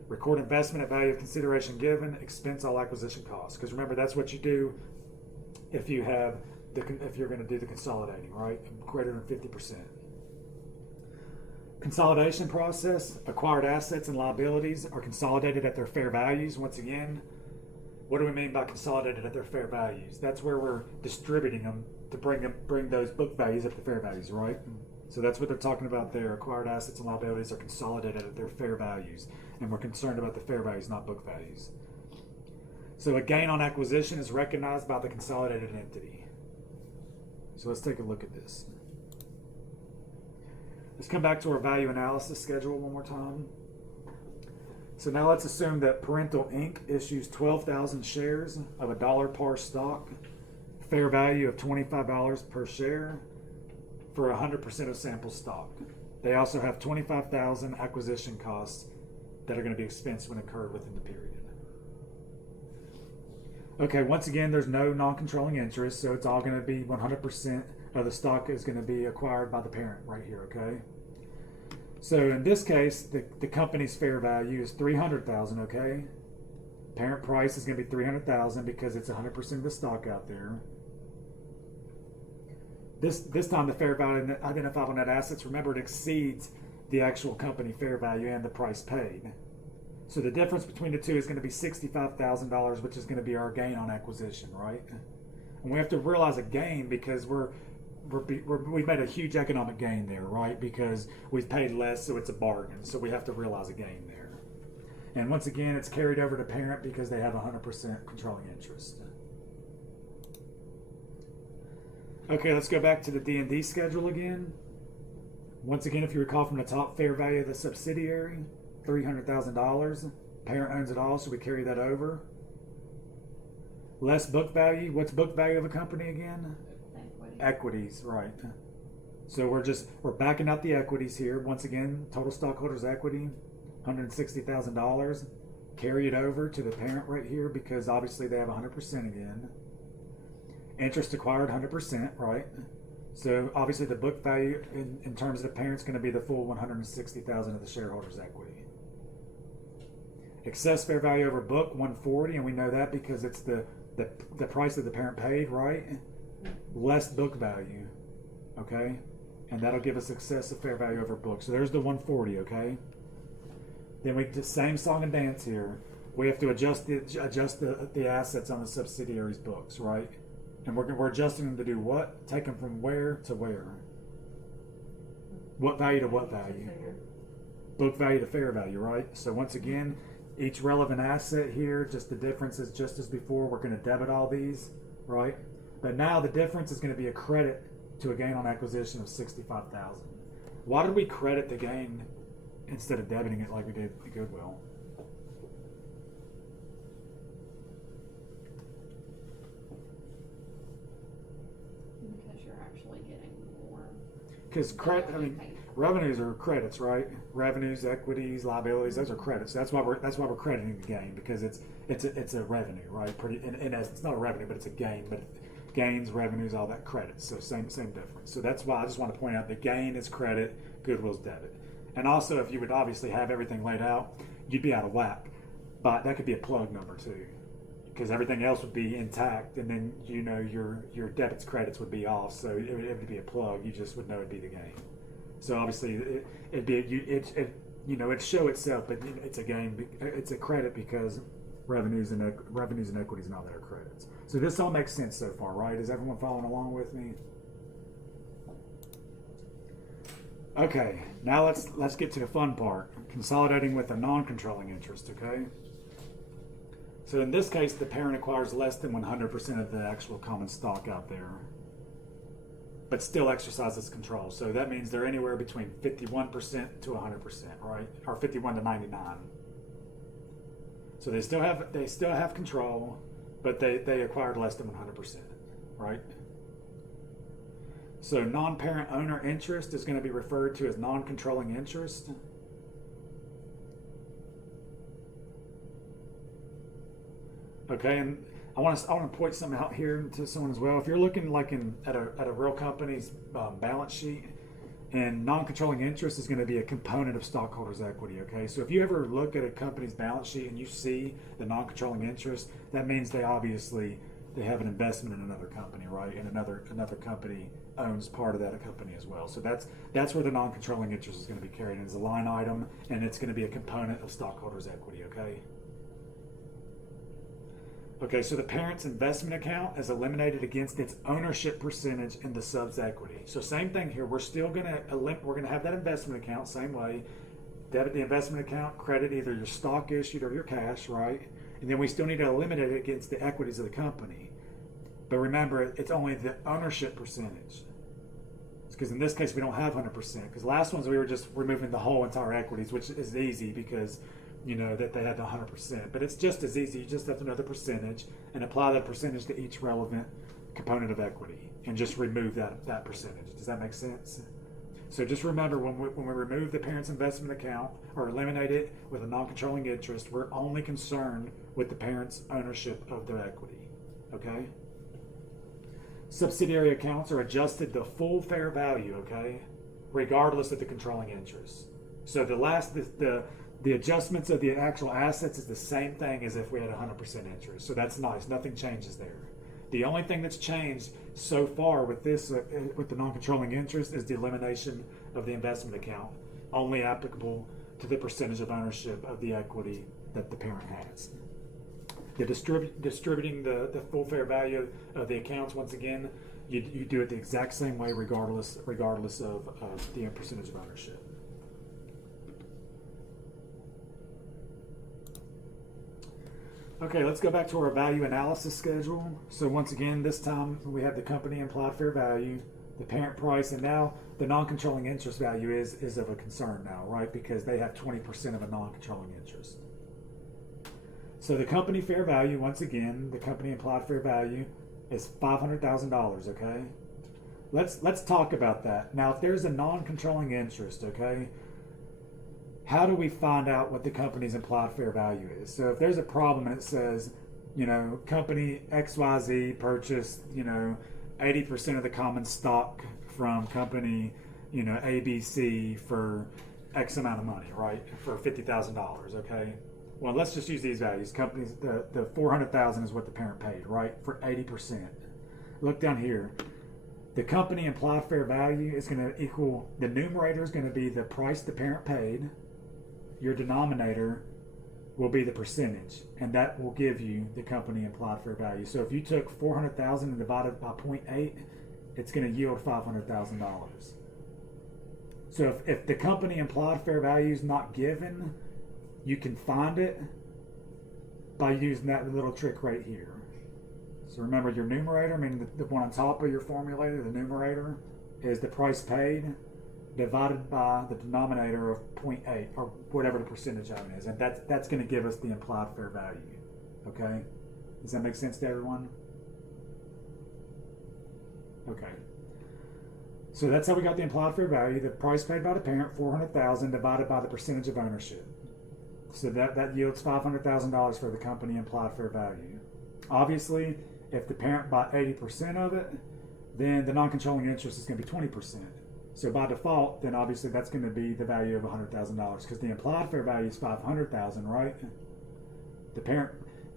Record investment at value of consideration given, expense all acquisition costs. Because remember, that's what you do if you're going to do the consolidating, right? Greater than 50%. Consolidation process, acquired assets and liabilities are consolidated at their fair values. Once again, what do we mean by consolidated at their fair values? That's where we're distributing them to bring those book values up to fair values, right? So that's what they're talking about there. Acquired assets and liabilities are consolidated at their fair values, and we're concerned about the fair values, not book values. So a gain on acquisition is recognized by the consolidated entity. So let's take a look at this. Let's come back to our value analysis schedule one more time. So now let's assume that Parental Inc. issues 12,000 shares of $1 par stock, fair value of $25 per share for 100% of sample stock. They also have 25,000 acquisition costs that are going to be expensed when incurred within the period. Okay, once again, there's no non-controlling interest, so it's all going to be 100% of the stock is going to be acquired by the parent right here, okay? So in this case, the company's fair value is $300,000, okay? Parent price is going to be $300,000 because it's 100% of the stock out there. This time the fair value identified on net assets, remember, it exceeds the actual company fair value and the price paid. So the difference between the two is going to be $65,000, which is going to be our gain on acquisition, right? And we have to realize a gain because we've made a huge economic gain there, right? Because we've paid less, so it's a bargain. So we have to realize a gain there. And once again, it's carried over to parent because they have 100% controlling interest. Okay, let's go back to the D&D schedule again. Once again, if you recall from the top, fair value of the subsidiary, $300,000. Parent owns it all, so we carry that over. Less book value. What's book value of a company again? Equities, right. So we're backing out the equities here. Once again, total stockholders' equity, $160,000. Carry it over to the parent right here because obviously they have 100% again. Interest acquired 100%, right? So obviously the book value in terms of the parent's going to be the full $160,000 of the shareholders' equity. Excess fair value over book, $140, and we know that because it's the price that the parent paid, right? Less book value, okay? And that'll give us excessive fair value over book. So there's the 140, okay? Then we do same song and dance here. We have to adjust the assets on the subsidiary's books, right? And we're adjusting them to do what? Take them from where to where? What value to what value? Book value to fair value, right? So once again, each relevant asset here, just the difference is just as before. We're going to debit all these, right? But now the difference is going to be a credit to a gain on acquisition of $65,000. Why did we credit the gain instead of debiting it like we did the goodwill? Because you're actually getting more. Because revenues are credits, right? Revenues, equities, liabilities, those are credits. That's why we're crediting the gain because it's a revenue, right? In essence, it's not a revenue, but it's a gain. But gains, revenues, all that credits. So same difference. So that's why I just want to point out the gain is credit, goodwill's debit. And also, if you would obviously have everything laid out, you'd be out of whack. But that could be a plug number too, because everything else would be intact, and then your debits credits would be off. So it would be a plug. You just would know it'd be the gain. So obviously it'd show itself, but it's a gain. It's a credit because revenues and equities and all that are credits. So this all makes sense so far, right? Is everyone following along with me? Okay, now let's get to the fun part, consolidating with a non-controlling interest, okay? So in this case, the parent acquires less than 100% of the actual common stock out there, but still exercises control. So that means they're anywhere between 51% to 100%, right? Or 51 to 99. So they still have control, but they acquired less than 100%, right? So non-parent owner interest is going to be referred to as non-controlling interest. Okay, and I want to point something out here to someone as well. If you're looking at a real company's balance sheet, and non-controlling interest is going to be a component of stockholders' equity, okay? So if you ever look at a company's balance sheet and you see the non-controlling interest, that means they have an investment in another company, right? And another company owns part of that company as well. So that's where the non-controlling interest is going to be carried in as a line item, and it's going to be a component of stockholders' equity, okay? Okay, so the parent's investment account is eliminated against its ownership percentage in the sub's equity. So same thing here. We're still we're gonna have that investment account same way. Debit the investment account, credit either your stock issued or your cash, right? And then we still need to eliminate it against the equities of the company. But remember, it's only the ownership percentage. Because in this case, we don't have 100%. Because last ones, we were just removing the whole entire equities, which is easy because, you know, that they had the 100%. But it's just as easy. You just have to know the percentage and apply that percentage to each relevant component of equity and just remove that percentage. Does that make sense? So just remember, when we remove the parent's investment account or eliminate it with a non-controlling interest, we're only concerned with the parent's ownership of their equity. Okay? Subsidiary accounts are adjusted to full fair value, okay, regardless of the controlling interest. So the adjustments of the actual assets is the same thing as if we had 100% interest. So that's nice. Nothing changes there. The only thing that's changed so far with this, with the non-controlling interest, is the elimination of the investment account, only applicable to the percentage of ownership of the equity that the parent has. The distributing the full fair value of the accounts, once again, you do it the exact same way regardless of the percentage of ownership. Okay, let's go back to our value analysis schedule. So once again, this time we have the company implied fair value, the parent price, and now the non-controlling interest value is of a concern now, right? Because they have 20% of a non-controlling interest. So the company fair value, once again, the company implied fair value is $500,000, okay? Let's talk about that. Now, if there's a non-controlling interest, okay, how do we find out what the company's implied fair value is? So if there's a problem and it says, you know, company XYZ purchased, you know, 80% of the common stock from company, you know, ABC for X amount of money, right? For $50,000, okay? Well, let's just use these values. Companies, the $400,000 is what the parent paid, right? For 80%. Look down here. The company implied fair value is going to equal, the numerator is going to be the price the parent paid. Your denominator will be the percentage, and that will give you the company implied fair value. So if you took 400,000 and divided by 0.8, it's going to yield $500,000. So if the company implied fair value is not given, you can find it by using that little trick right here. So remember, your numerator, meaning the one on top of your formulator, the numerator, is the price paid divided by the denominator of 0.8, or whatever the percentage of it is. And that's going to give us the implied fair value. Okay? Does that make sense to everyone? Okay. So that's how we got the implied fair value. The price paid by the parent, $400,000, divided by the percentage of ownership. So that yields $500,000 for the company implied fair value. Obviously, if the parent bought 80% of it, then the non-controlling interest is going to be 20%. So by default, then obviously that's going to be the value of $100,000 because the implied fair value is $500,000, right? The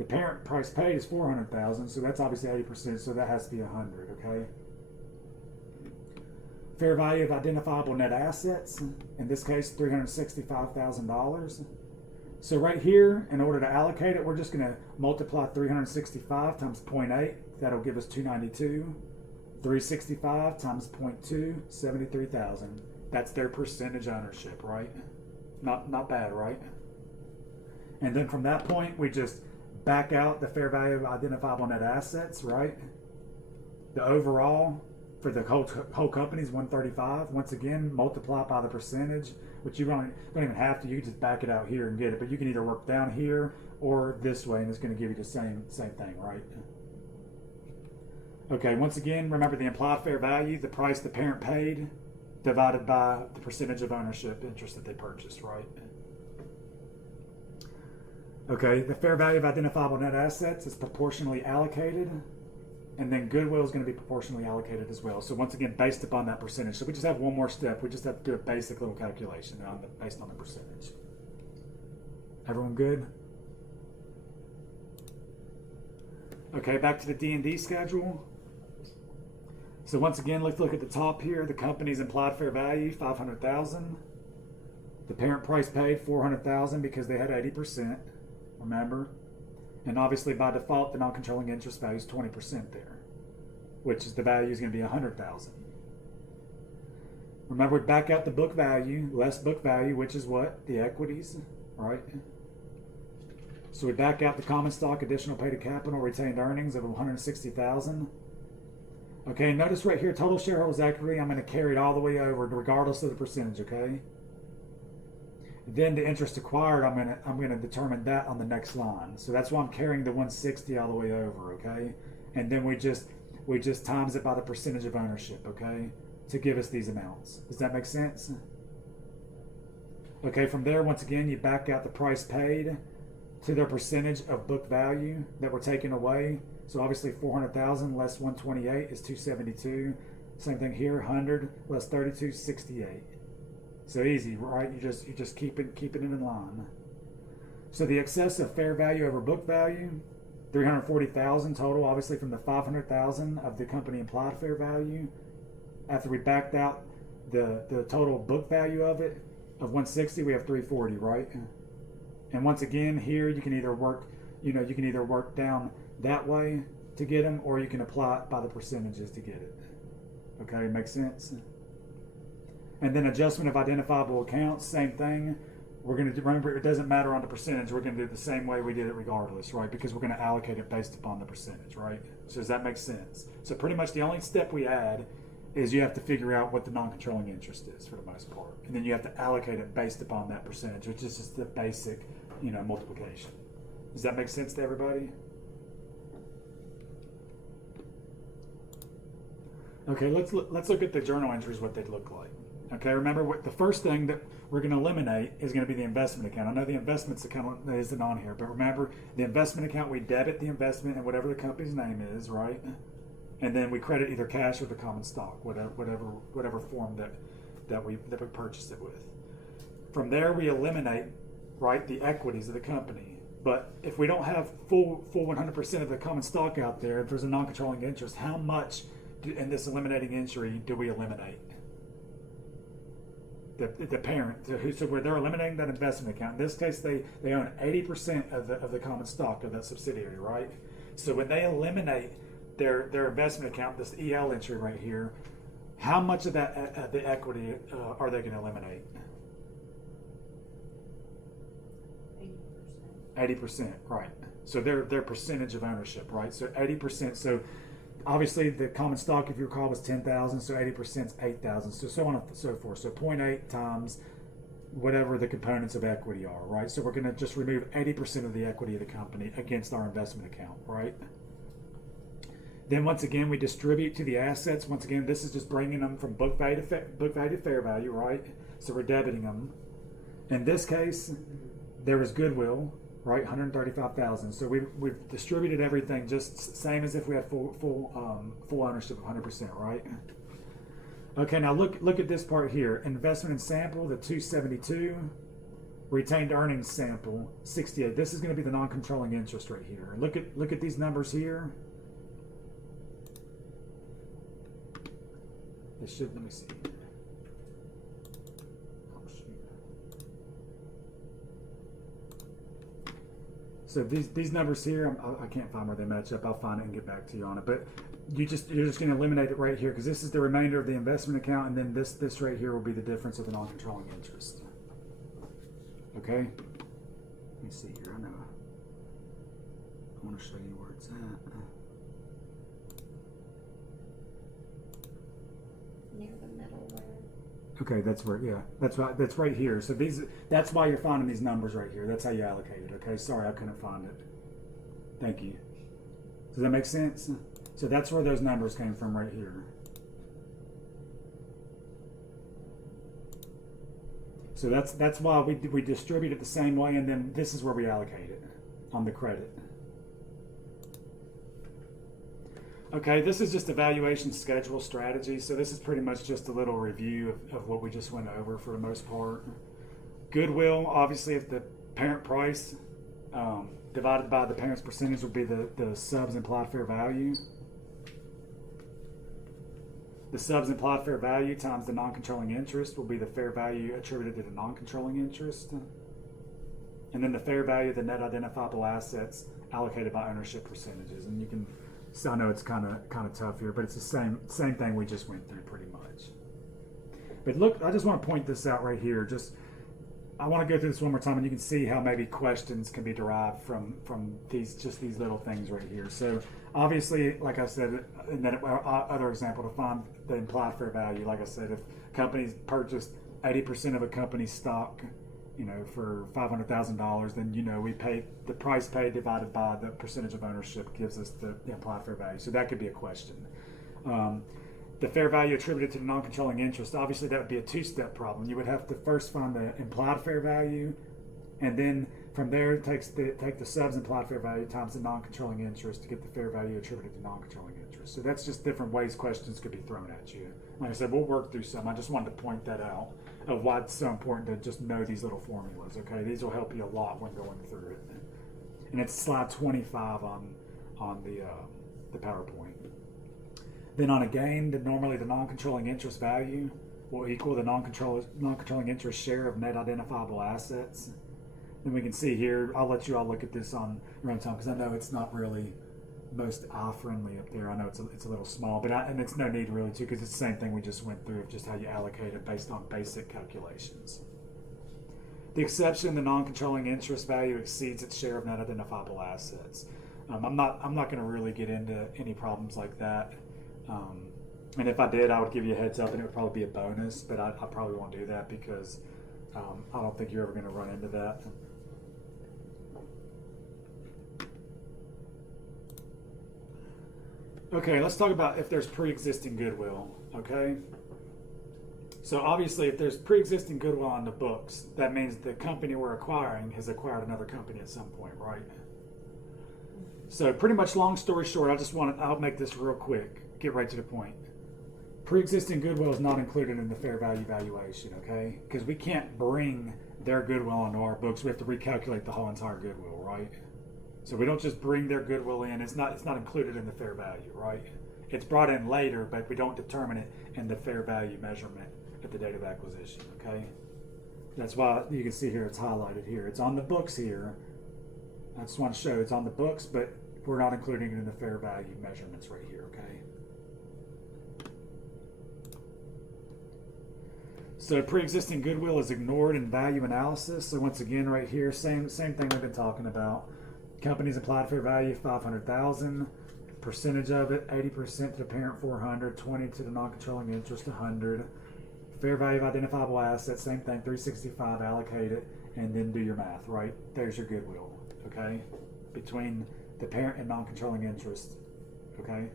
parent price paid is $400,000, so that's obviously 80%. So that has to be 100. Okay. Fair value of identifiable net assets, in this case, $365,000. So right here, in order to allocate it, we're just going to multiply 365 times 0.8. That'll give us 292. 365 times 0.2, 73,000. That's their percentage ownership, right? Not bad, right? And then from that point, we just back out the fair value of identifiable net assets, right? The overall for the whole company is 135. Once again, multiply by the percentage, which you don't even have to. You can just back it out here and get it. But you can either work down here or this way, and it's going to give you the same thing, right? Okay, once again, remember the implied fair value, the price the parent paid, divided by the percentage of ownership interest that they purchased, right? Okay, the fair value of identifiable net assets is proportionally allocated, and then goodwill is going to be proportionally allocated as well. So once again, based upon that percentage. So we just have one more step. We just have to do a basic little calculation based on the percentage. Everyone good? Okay, back to the D&D schedule. So once again, let's look at the top here. The company's implied fair value, $500,000. The parent price paid $400,000 because they had 80%. Remember, And obviously by default, the non-controlling interest value is 20% there, which is the value is going to be 100,000. Remember, we back out the book value, less book value, which is what? The equities, right? So we back out the common stock, additional paid capital, retained earnings of 160,000. Okay, notice right here, total shareholders' equity, I'm going to carry it all the way over, regardless of the percentage, okay? Then the interest acquired, I'm going to determine that on the next line. So that's why I'm carrying the 160 all the way over, okay? And then we just times it by the percentage of ownership, okay? To give us these amounts. Does that make sense? Okay, from there, once again, you back out the price paid to their percentage of book value that we're taking away. So obviously 400,000 less 128 is 272. Same thing here, 100 less 32, 68. So easy, right? You just keep it in line. So the excess of fair value over book value, 340,000 total, obviously from the 500,000 of the company implied fair value. After we backed out the total book value of it, of 160, we have 340, right? And once again, here you can either work down that way to get them, or you can apply it by the percentages to get it. Okay, makes sense? And then adjustment of identifiable accounts, same thing. We're going to remember, it doesn't matter on the percentage. We're going to do it the same way we did it regardless, right? Because we're going to allocate it based upon the percentage, right? So does that make sense? So pretty much the only step we add is you have to figure out what the non-controlling interest is for the most part. And then you have to allocate it based upon that percentage, which is just the basic, multiplication. Does that make sense to everybody? Okay, let's look at the journal entries, what they'd look like. Okay, remember what the first thing that we're going to eliminate is going to be the investment account. I know the investments account isn't on here, but remember the investment account, we debit the investment and whatever the company's name is, right? And then we credit either cash or the common stock, whatever form that we purchased it with. From there, we eliminate, right, the equities of the company. But if we don't have full 100% of the common stock out there, if there's a non-controlling interest, how much in this eliminating entry do we eliminate? The parent, so where they're eliminating that investment account. In this case, they own 80% of the common stock of that subsidiary, right? So when they eliminate their investment account, this EL entry right here, how much of that the equity are they going to eliminate? 80%, right? So their percentage of ownership, right? So 80%. So obviously the common stock, if you recall, was 10,000. So 80% is 8,000. So on and so forth. So 0.8 times whatever the components of equity are, right? So we're going to just remove 80% of the equity of the company against our investment account, right? Then once again, we distribute to the assets. Once again, this is just bringing them from book value to fair value, right? So we're debiting them. In this case, there was goodwill, right? 135,000. So we've distributed everything just same as if we had full ownership of 100%, right? Okay, now look at this part here. Investment in sample, the 272. Retained earnings sample, 68. This is going to be the non-controlling interest right here. Look at these numbers here. They should, let me see. Oh, shoot. So these numbers here, I can't find where they match up. I'll find it and get back to you on it. But you're just going to eliminate it right here because this is the remainder of the investment account, and then this right here will be the difference of the non-controlling interest. Okay. Let me see here. I know. I want to show you where it's at. Near the middle where. Okay, that's where, yeah, that's right here. So that's why you're finding these numbers right here. That's how you allocate it. Okay, sorry, I couldn't find it. Thank you. Does that make sense? So that's where those numbers came from right here. So that's why we distribute it the same way, and then this is where we allocate it on the credit. Okay, this is just a valuation schedule strategy. So this is pretty much just a little review of what we just went over for the most part. Goodwill, obviously, if the parent price divided by the parent's percentage would be the sub's implied fair value. The sub's implied fair value times the non-controlling interest will be the fair value attributed to the non-controlling interest. and then the fair value of the net identifiable assets allocated by ownership percentages. And you can, so I know it's kind of tough here, but it's the same thing we just went through pretty much. But look, I just want to point this out right here. I want to go through this one more time, and you can see how maybe questions can be derived from these little things right here. So obviously, like I said, in that other example, to find the implied fair value, like I said, if companies purchased 80% of a company's stock, for $500,000, then we pay the price paid divided by the percentage of ownership gives us the implied fair value. So that could be a question. The fair value attributed to the non-controlling interest, obviously that would be a two-step problem. You would have to first find the implied fair value, and then from there take the subs implied fair value times the non-controlling interest to get the fair value attributed to non-controlling interest. So that's just different ways questions could be thrown at you. Like I said, we'll work through some. I just wanted to point that out of why it's so important to just know these little formulas. Okay, these will help you a lot when going through it. And it's slide 25 on the PowerPoint. Then on a gain, normally the non-controlling interest value will equal the non-controlling interest share of net identifiable assets. Then we can see here, I'll let you all look at this on your own time because I know it's not really most eye-friendly up there. I know it's a little small, but and it's no need really to, because it's the same thing we just went through of just how you allocate it based on basic calculations. The exception, the non-controlling interest value exceeds its share of net identifiable assets. I'm not going to really get into any problems like that. And if I did, I would give you a heads up, and it would probably be a bonus, but I probably won't do that because I don't think you're ever going to run into that. Okay, let's talk about if there's pre-existing goodwill, okay? So obviously if there's pre-existing goodwill on the books, that means the company we're acquiring has acquired another company at some point, right? So pretty much long story short, I'll make this real quick, get right to the point. Pre-existing goodwill is not included in the fair value valuation, okay? Because we can't bring their goodwill onto our books. We have to recalculate the whole entire goodwill, right? So we don't just bring their goodwill in. It's not included in the fair value, right? It's brought in later, but we don't determine it in the fair value measurement at the date of acquisition, okay? That's why you can see here it's highlighted here. It's on the books here. I just want to show it's on the books, but we're not including it in the fair value measurements right here, okay? So pre-existing goodwill is ignored in value analysis. So once again, right here, same thing we've been talking about. Company's applied fair value $500,000. Percentage of it, 80% to the parent, 400, 20 to the non-controlling interest, 100. Fair value of identifiable assets, same thing, 365, allocate it, and then do your math, right? There's your goodwill, okay? Between the parent and non-controlling interest, okay?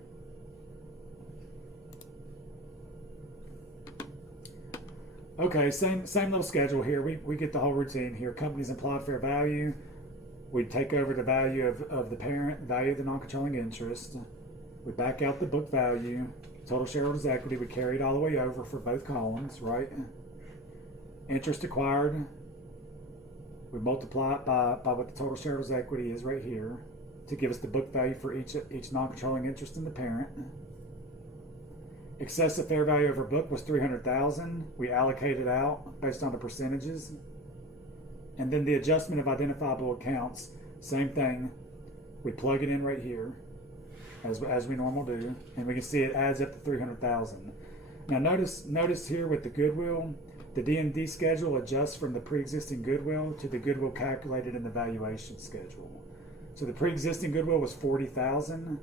Okay, same little schedule here. We get the whole routine here. Company's implied fair value. We take over the value of the parent, value of the non-controlling interest. We back out the book value, total shareholders' equity. We carry it all the way over for both columns, right? Interest acquired. We multiply it by what the total shareholders' equity is right here to give us the book value for each non-controlling interest in the parent. Excessive fair value over book was $300,000. We allocated out based on the percentages. And then the adjustment of identifiable accounts, same thing. We plug it in right here, as we normally do, and we can see it adds up to $300,000. Now notice here with the goodwill, the D&D schedule adjusts from the pre-existing goodwill to the goodwill calculated in the valuation schedule. So the pre-existing goodwill was $40,000.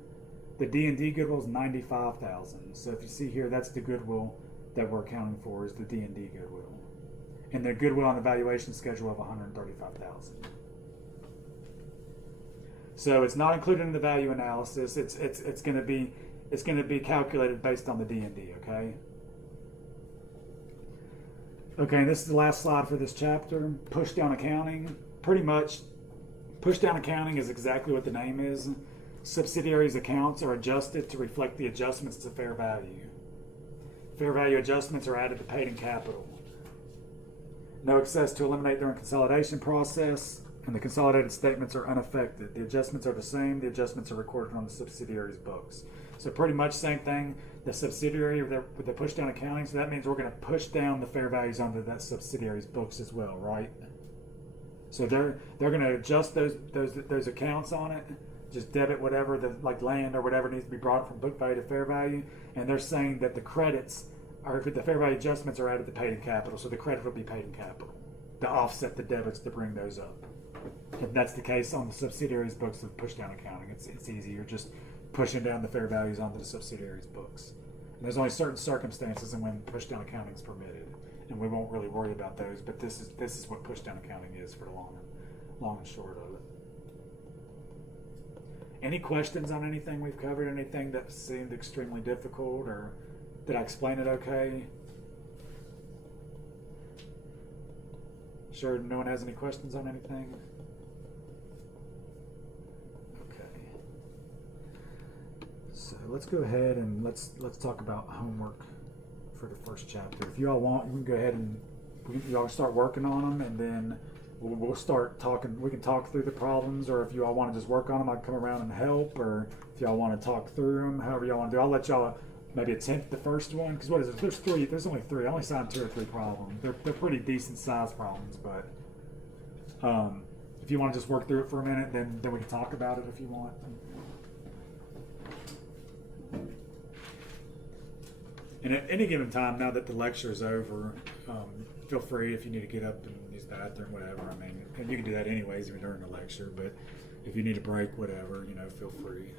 The D&D goodwill is $95,000. So if you see here, that's the goodwill that we're accounting for is the D&D goodwill. And the goodwill on the valuation schedule of $135,000. So it's not included in the value analysis. It's going to be calculated based on the D&D. Okay. Okay. And this is the last slide for this chapter. Push down accounting. Pretty much, push down accounting is exactly what the name is. Subsidiaries' accounts are adjusted to reflect the adjustments to fair value. Fair value adjustments are added to paid-in capital. No excess to eliminate during consolidation process, and the consolidated statements are unaffected. The adjustments are the same. The adjustments are recorded on the subsidiary's books. So pretty much same thing. The subsidiary with the push down accounting, so that means we're going to push down the fair values onto that subsidiary's books as well, right? So they're going to adjust those accounts on it, just debit whatever the like land or whatever needs to be brought from book value to fair value, and they're saying that the credits or the fair value adjustments are added to paid in capital, so the credit will be paid in capital to offset the debits to bring those up. If that's the case on the subsidiaries books of push down accounting, it's easy. You're just pushing down the fair values onto the subsidiaries books. And there's only certain circumstances in when push down accounting is permitted, and we won't really worry about those. But this is what push down accounting is for the long and short of it. Any questions on anything we've covered? Anything that seemed extremely difficult, or did I explain it okay? Sure, no one has any questions on anything? Okay. So let's go ahead and let's talk about homework for the first chapter. If you all want, you can go ahead and you all start working on them, and then we'll start talking. We can talk through the problems, or if you all want to just work on them, I can come around and help, or if y'all want to talk through them, however y'all want to do. I'll let y'all maybe attempt the first one, because what is it? There's only three. I only signed 2 or 3 problems. They're pretty decent sized problems, but if you want to just work through it for a minute, then we can talk about it if you want. And at any given time, now that the lecture is over, feel free if you need to get up and use the bathroom, whatever. I mean, and you can do that anyways even during the lecture, but if you need a break, whatever, feel free.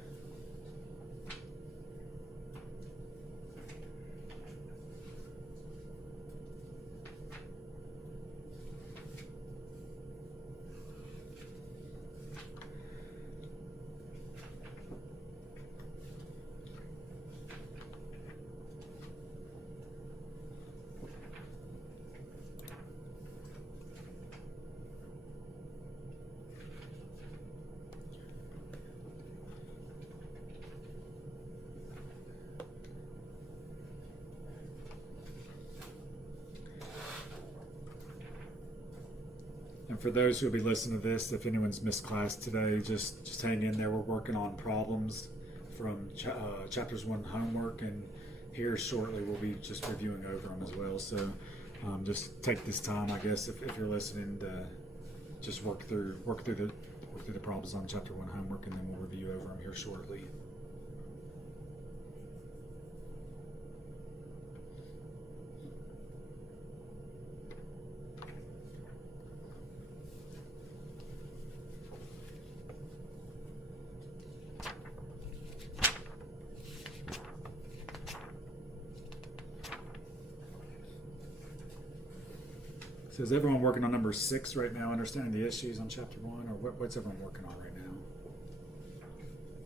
And for those who will be listening to this, if anyone's missed class today, just hang in there. We're working on problems from chapters 1 homework, and here shortly we'll be just reviewing over them as well. So just take this time, I guess, if you're listening, to just work through the problems on chapter 1 homework, and then we'll review over them here shortly. So is everyone working on number 6 right now, understanding the issues on chapter 1, or what's everyone working on right now?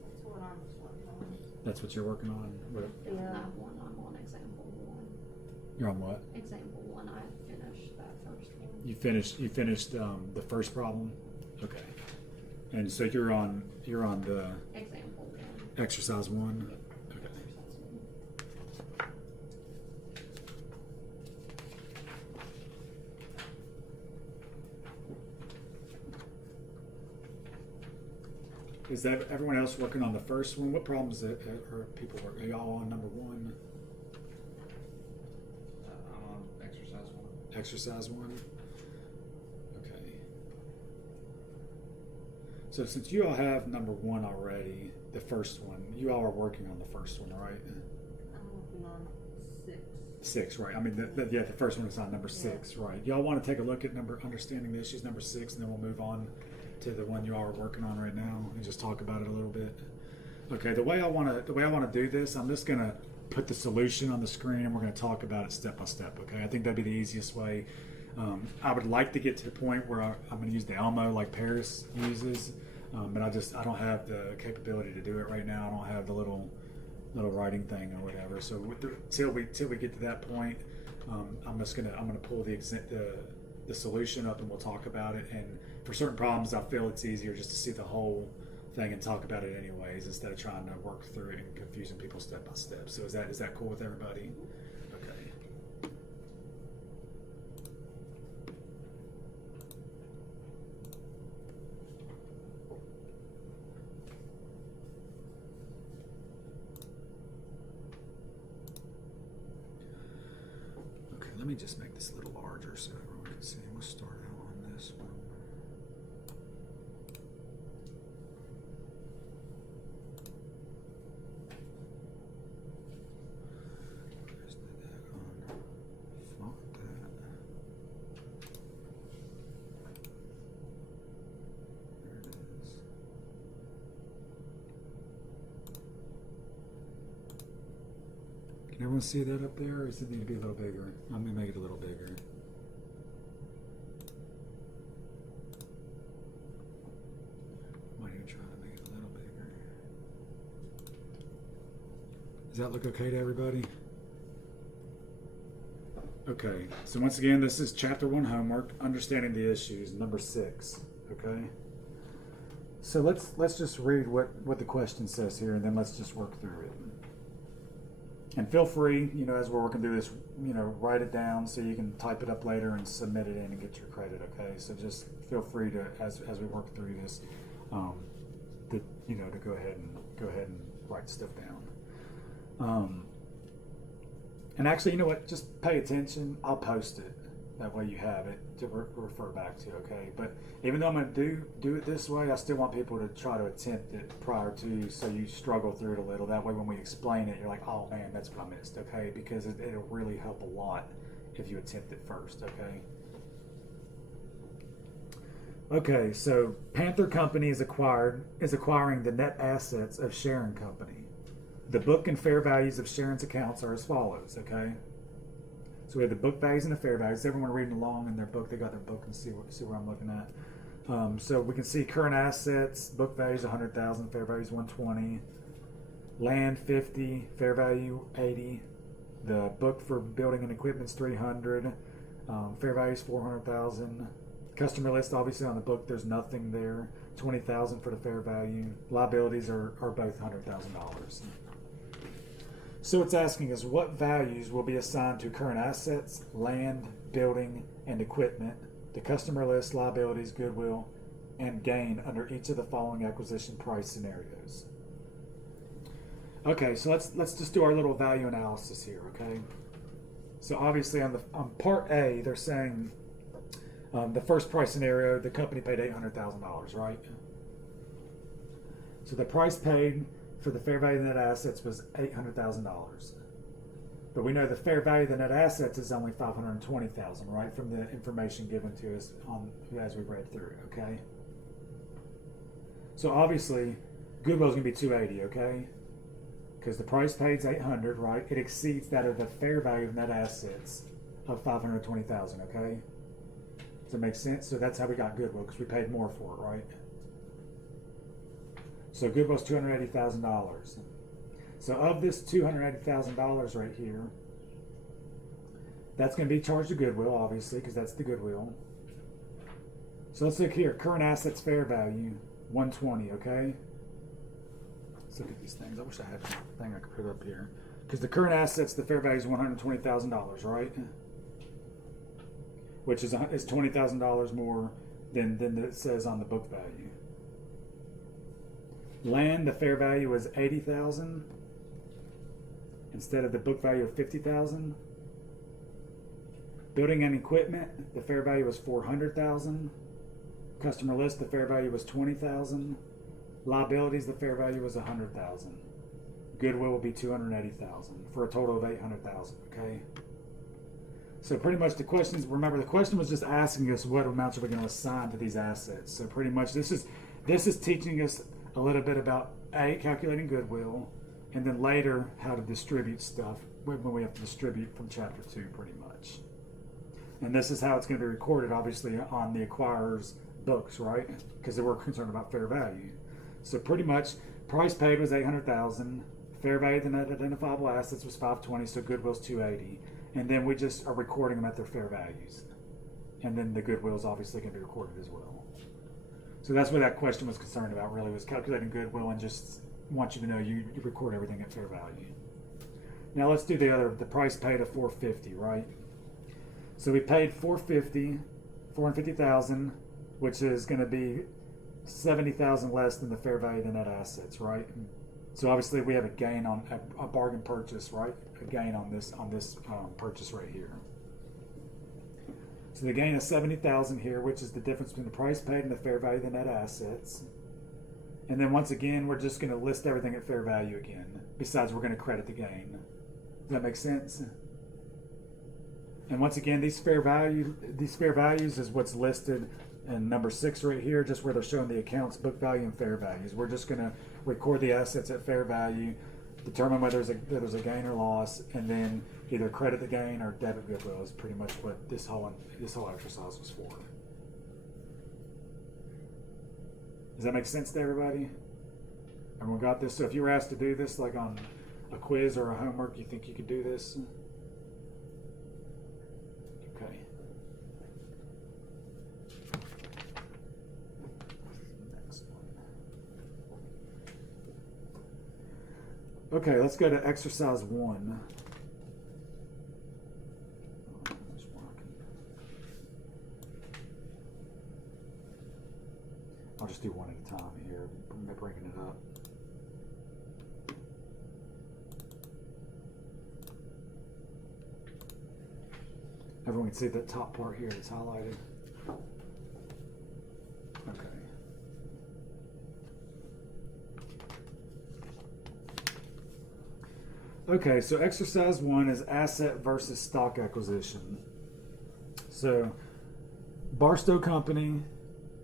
That's what I'm just working on. That's what you're working on? I'm on example 1. You're on what? Example 1, I finished that first one. You finished the first problem? Okay. And so you're on the Example 1. exercise 1? Okay. Is that everyone else working on the first one? What problems are people working? Are y'all on number 1? I'm on exercise 1. Exercise 1? Okay. So since you all have number 1 already, the first one, you all are working on the first one, right? I'm working on 6. 6, right? I mean, the first one is on number 6, right? Y'all want to take a look at understanding the issues, number 6, and then we'll move on to the one you all are working on right now and just talk about it a little bit. Okay, the way I want to do this, I'm just going to put the solution on the screen and we're going to talk about it step by step. Okay, I think that'd be the easiest way. I would like to get to the point where I'm going to use the Elmo like Paris uses, but I don't have the capability to do it right now. I don't have the little writing thing or whatever. So till we get to that point, I'm gonna pull the solution up and we'll talk about it. And for certain problems, I feel it's easier just to see the whole thing and talk about it anyways, instead of trying to work through it and confusing people step by step. So is that cool with everybody? Okay. Okay, let me just make this a little larger so everyone can see. We'll start out on this one. Can everyone see that up there, or does it need to be a little bigger? I'm gonna make it a little bigger. Might even try to make it a little bigger. Does that look okay to everybody? Okay, so once again, this is chapter 1 homework, understanding the issues, number 6. Okay. So let's just read what the question says here, and then let's just work through it. And feel free, as we're working through this, write it down so you can type it up later and submit it in and get your credit. Okay. So just feel free to, as we work through this, to go ahead and write stuff down. And actually, you know what? Just pay attention. I'll post it. That way you have it to refer back to, okay? But even though I'm going to do it this way, I still want people to try to attempt it prior to, so you struggle through it a little. That way when we explain it, you're like, oh man, that's what I missed, okay? Because it'll really help a lot if you attempt it first, okay? Okay, so Panther Company is acquiring the net assets of Sharon Company. The book and fair values of Sharon's accounts are as follows, okay? So we have the book values and the fair values. Everyone reading along in their book, they got their book and see where I'm looking at. So we can see current assets, book values 100,000, fair values 120, land 50, fair value 80. The book for building and equipment is 300, fair value is 400,000. Customer list, obviously on the book, there's nothing there. 20,000 for the fair value. Liabilities are both $100,000. So it's asking us what values will be assigned to current assets, land, building, and equipment, the customer list, liabilities, goodwill, and gain under each of the following acquisition price scenarios. Okay, so let's just do our little value analysis here, okay? So obviously on part A, they're saying the first price scenario, the company paid $800,000, right? So the price paid for the fair value of the net assets was $800,000. But we know the fair value of the net assets is only $520,000, right? From the information given to us as we read through, okay? So obviously, goodwill is going to be $280, okay? Because the price paid is $800, right? It exceeds that of the fair value of net assets of $520,000, okay? Does that make sense? So that's how we got goodwill, because we paid more for it, right? So goodwill's $280,000. So of this $280,000 right here, that's going to be charged to goodwill, obviously, because that's the goodwill. So let's look here. Current assets fair value, $120, okay? Let's look at these things. I wish I had a thing I could put up here. Because the current assets, the fair value is $120,000, right? Which is $20,000 more than it says on the book value. Land, the fair value was $80,000 instead of the book value of $50,000. Building and equipment, the fair value was $400,000. Customer list, the fair value was $20,000. Liabilities, the fair value was $100,000. Goodwill will be $280,000 for a total of $800,000. Okay. So pretty much the questions. Remember, the question was just asking us what amounts are we going to assign to these assets. So pretty much this is teaching us a little bit about calculating goodwill, and then later how to distribute stuff when we have to distribute from chapter 2, pretty much. And this is how it's going to be recorded, obviously, on the acquirer's books, right? Because they were concerned about fair value. So pretty much, price paid was $800,000. Fair value of the net identifiable assets was $520, so goodwill's $280. And then we just are recording them at their fair values. And then the goodwill is obviously going to be recorded as well. So that's what that question was concerned about, really, was calculating goodwill and just want you to know you record everything at fair value. Now let's do the price paid of $450, right? So we paid $450,000, which is going to be $70,000 less than the fair value of the net assets, right? So obviously we have a gain on a bargain purchase, right? A gain on this purchase right here. So the gain is $70,000 here, which is the difference between the price paid and the fair value of the net assets. And then once again, we're just going to list everything at fair value again. Besides, we're going to credit the gain. Does that make sense? And once again, these fair values is what's listed in number 6 right here, just where they're showing the accounts, book value, and fair values. We're just going to record the assets at fair value, determine whether there's a gain or loss, and then either credit the gain or debit goodwill is pretty much what this whole exercise was for. Does that make sense to everybody? Everyone got this? So if you were asked to do this like on a quiz or a homework, you think you could do this? Okay. Next one. Okay, let's go to exercise 1. I'll just do one at a time here, bringing it up. Everyone can see that top part here that's highlighted. Okay. Okay, so exercise 1 is asset versus stock acquisition. So, Barstow Company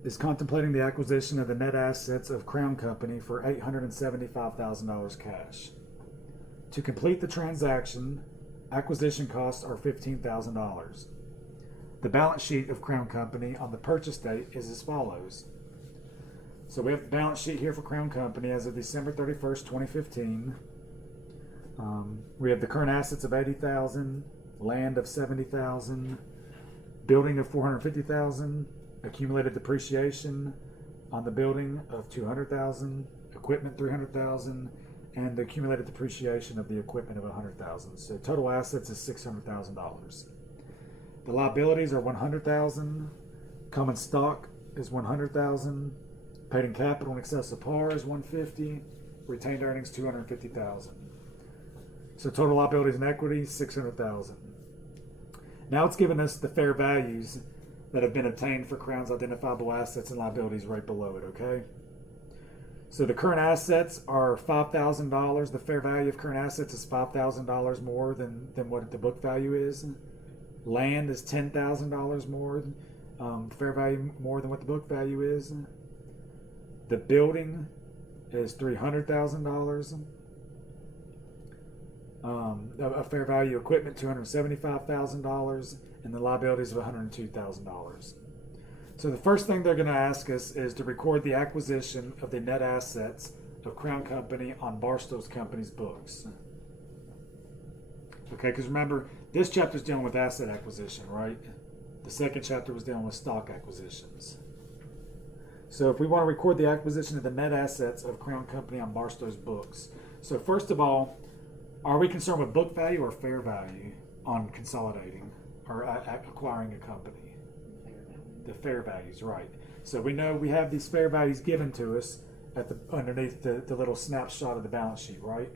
is contemplating the acquisition of the net assets of Crown Company for $875,000 cash. To complete the transaction, acquisition costs are $15,000. The balance sheet of Crown Company on the purchase date is as follows. So we have the balance sheet here for Crown Company as of December 31st, 2015. We have the current assets of $80,000, land of $70,000, building of $450,000, accumulated depreciation on the building of $200,000, equipment $300,000, and the accumulated depreciation of the equipment of $100,000. So total assets is $600,000. The liabilities are $100,000. Common stock is $100,000. Paid in capital in excess of par is $150,000. Retained earnings $250,000. So total liabilities and equity $600,000. Now it's given us the fair values that have been obtained for Crown's identifiable assets and liabilities right below it, okay? So the current assets are $5,000. The fair value of current assets is $5,000 more than what the book value is. Land is $10,000 more, fair value more than what the book value is. The building is $300,000. A fair value equipment $275,000, and the liabilities of $102,000. So the first thing they're going to ask us is to record the acquisition of the net assets of Crown Company on Barstow's company's books. Okay, because remember, this chapter is dealing with asset acquisition, right? The second chapter was dealing with stock acquisitions. So if we want to record the acquisition of the net assets of Crown Company on Barstow's books. So first of all, are we concerned with book value or fair value on consolidating or acquiring a company? The fair values, right. So we know we have these fair values given to us underneath the little snapshot of the balance sheet, right?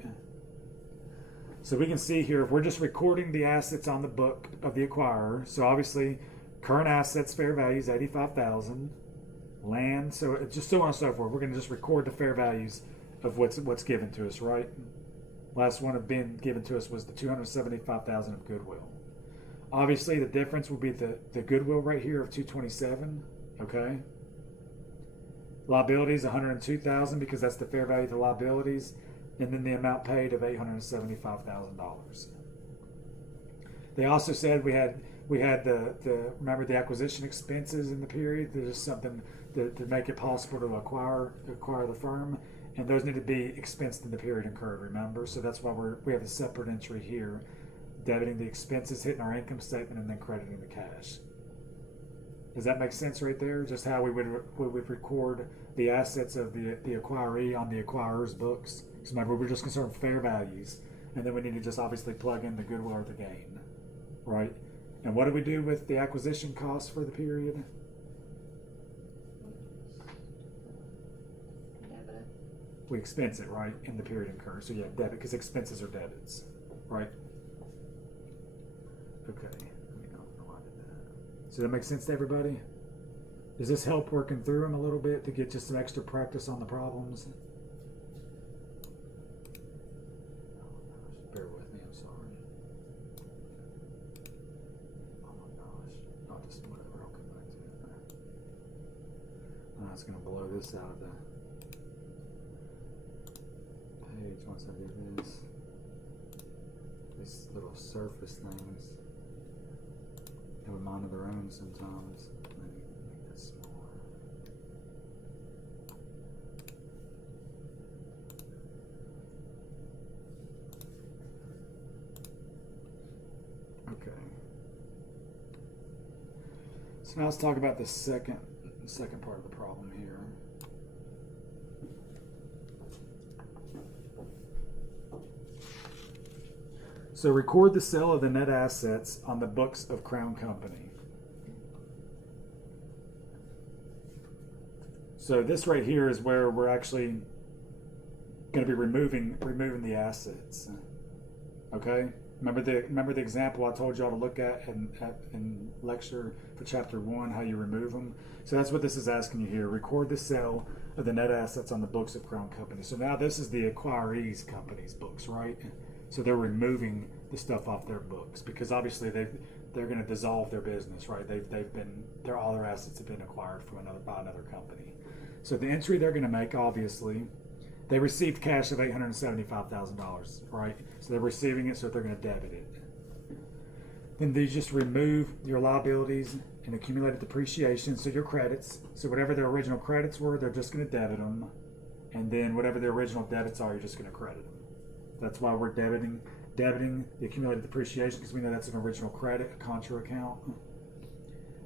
So we can see here, if we're just recording the assets on the book of the acquirer, so obviously current assets fair value is $85,000, land, so just so on and so forth. We're going to just record the fair values of what's given to us, right? Last one of being given to us was the $275,000 of goodwill. Obviously, the difference will be the goodwill right here of $227,000. Okay. Liabilities $102,000 because that's the fair value of the liabilities, and then the amount paid of $875,000. They also said we had the remember the acquisition expenses in the period. There's something to make it possible to acquire the firm. And those need to be expensed in the period incurred, remember? So that's why we have a separate entry here, debiting the expenses, hitting our income statement, and then crediting the cash. Does that make sense right there? Just how we would record the assets of the acquiree on the acquirer's books. Because remember, we're just concerned with fair values. And then we need to just obviously plug in the goodwill or the gain, right? And what do we do with the acquisition costs for the period? We expense it, right, in the period incurred. So yeah, debit, because expenses are debits, right? Okay. I don't know why I did that. So that makes sense to everybody? Does this help working through them a little bit to get just some extra practice on the problems? Bear with me, I'm sorry. Oh my gosh. I'll just, whatever, I'll come back to it. I was going to blow this out of the page once I do this. These little surface things have a mind of their own sometimes. Let me make that smaller. Okay. So now let's talk about the second part of the problem here. So record the sale of the net assets on the books of Crown Company. So this right here is where we're actually going to be removing the assets. Okay? Remember the example I told y'all to look at in lecture for chapter 1, how you remove them? So that's what this is asking you here. Record the sale of the net assets on the books of Crown Company. So now this is the acquirees company's books, right? So they're removing the stuff off their books because obviously they're going to dissolve their business, right? All their assets have been acquired by another company. So the entry they're going to make, obviously, they received cash of $875,000, right? So they're receiving it, so they're going to debit it. Then they just remove your liabilities and accumulated depreciation, so your credits. So whatever their original credits were, they're just going to debit them. And then whatever the original debits are, you're just going to credit them. That's why we're debiting the accumulated depreciation, because we know that's an original credit, a contra account.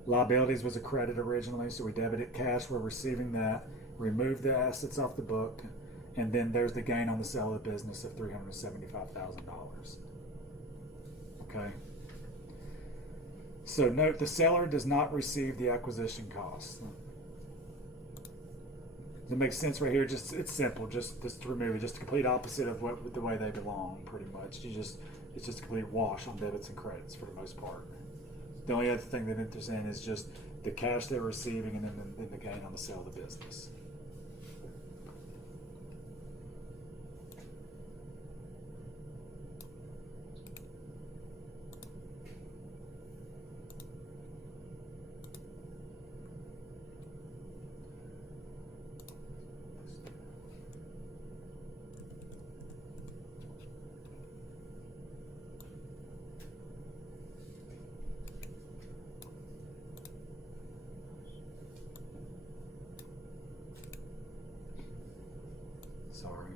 Liabilities was a credit originally, so we debited cash. We're receiving that. Remove the assets off the book. And then there's the gain on the sale of the business of $375,000. Okay. So note, the seller does not receive the acquisition costs. Does it make sense right here? It's simple. Just to remove it. Just the complete opposite of the way they belong, pretty much. It's just a complete wash on debits and credits for the most part. The only other thing that enters in is just the cash they're receiving and then the gain on the sale of the business. Sorry.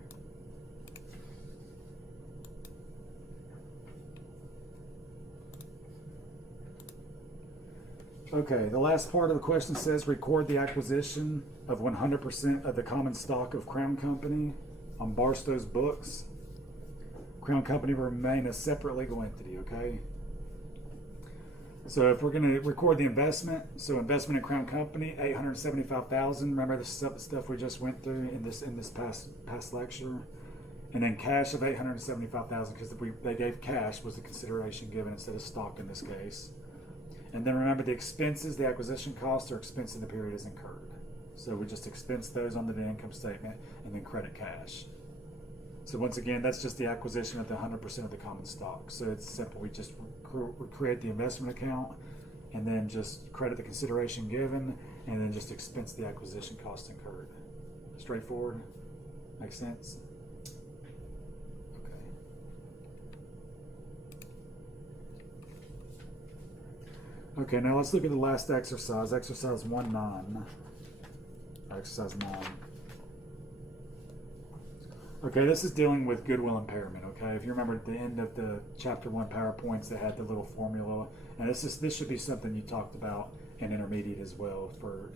Okay, the last part of the question says record the acquisition of 100% of the common stock of Crown Company on Barstow's books. Crown Company will remain a separate legal entity, okay? So if we're going to record the investment, so investment in Crown Company, $875,000. Remember the stuff we just went through in this past lecture, and then cash of $875,000 because they gave cash was the consideration given instead of stock in this case. And then remember the expenses, the acquisition costs are expense in the period as incurred. So we just expense those on the income statement and then credit cash. So once again, that's just the acquisition of the 100% of the common stock. So it's simple. We just create the investment account and then just credit the consideration given and then just expense the acquisition cost incurred. Straightforward? Makes sense? Okay. Okay, now let's look at the last exercise. Exercise 1.9. Exercise 9. Okay, this is dealing with goodwill impairment, okay? If you remember at the end of the chapter 1 PowerPoints, they had the little formula. And this should be something you talked about in intermediate as well for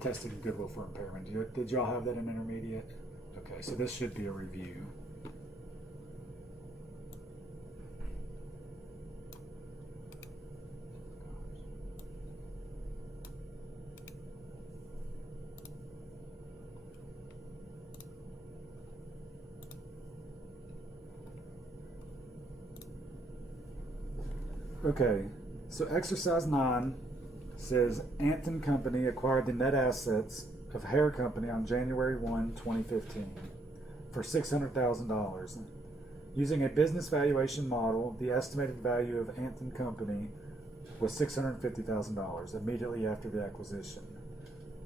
testing goodwill for impairment. Did y'all have that in intermediate? Okay, so this should be a review. Okay, so exercise 9 says Anton Company acquired the net assets of Hare Company on January 1, 2015 for $600,000. Using a business valuation model, the estimated value of Anton Company was $650,000 immediately after the acquisition.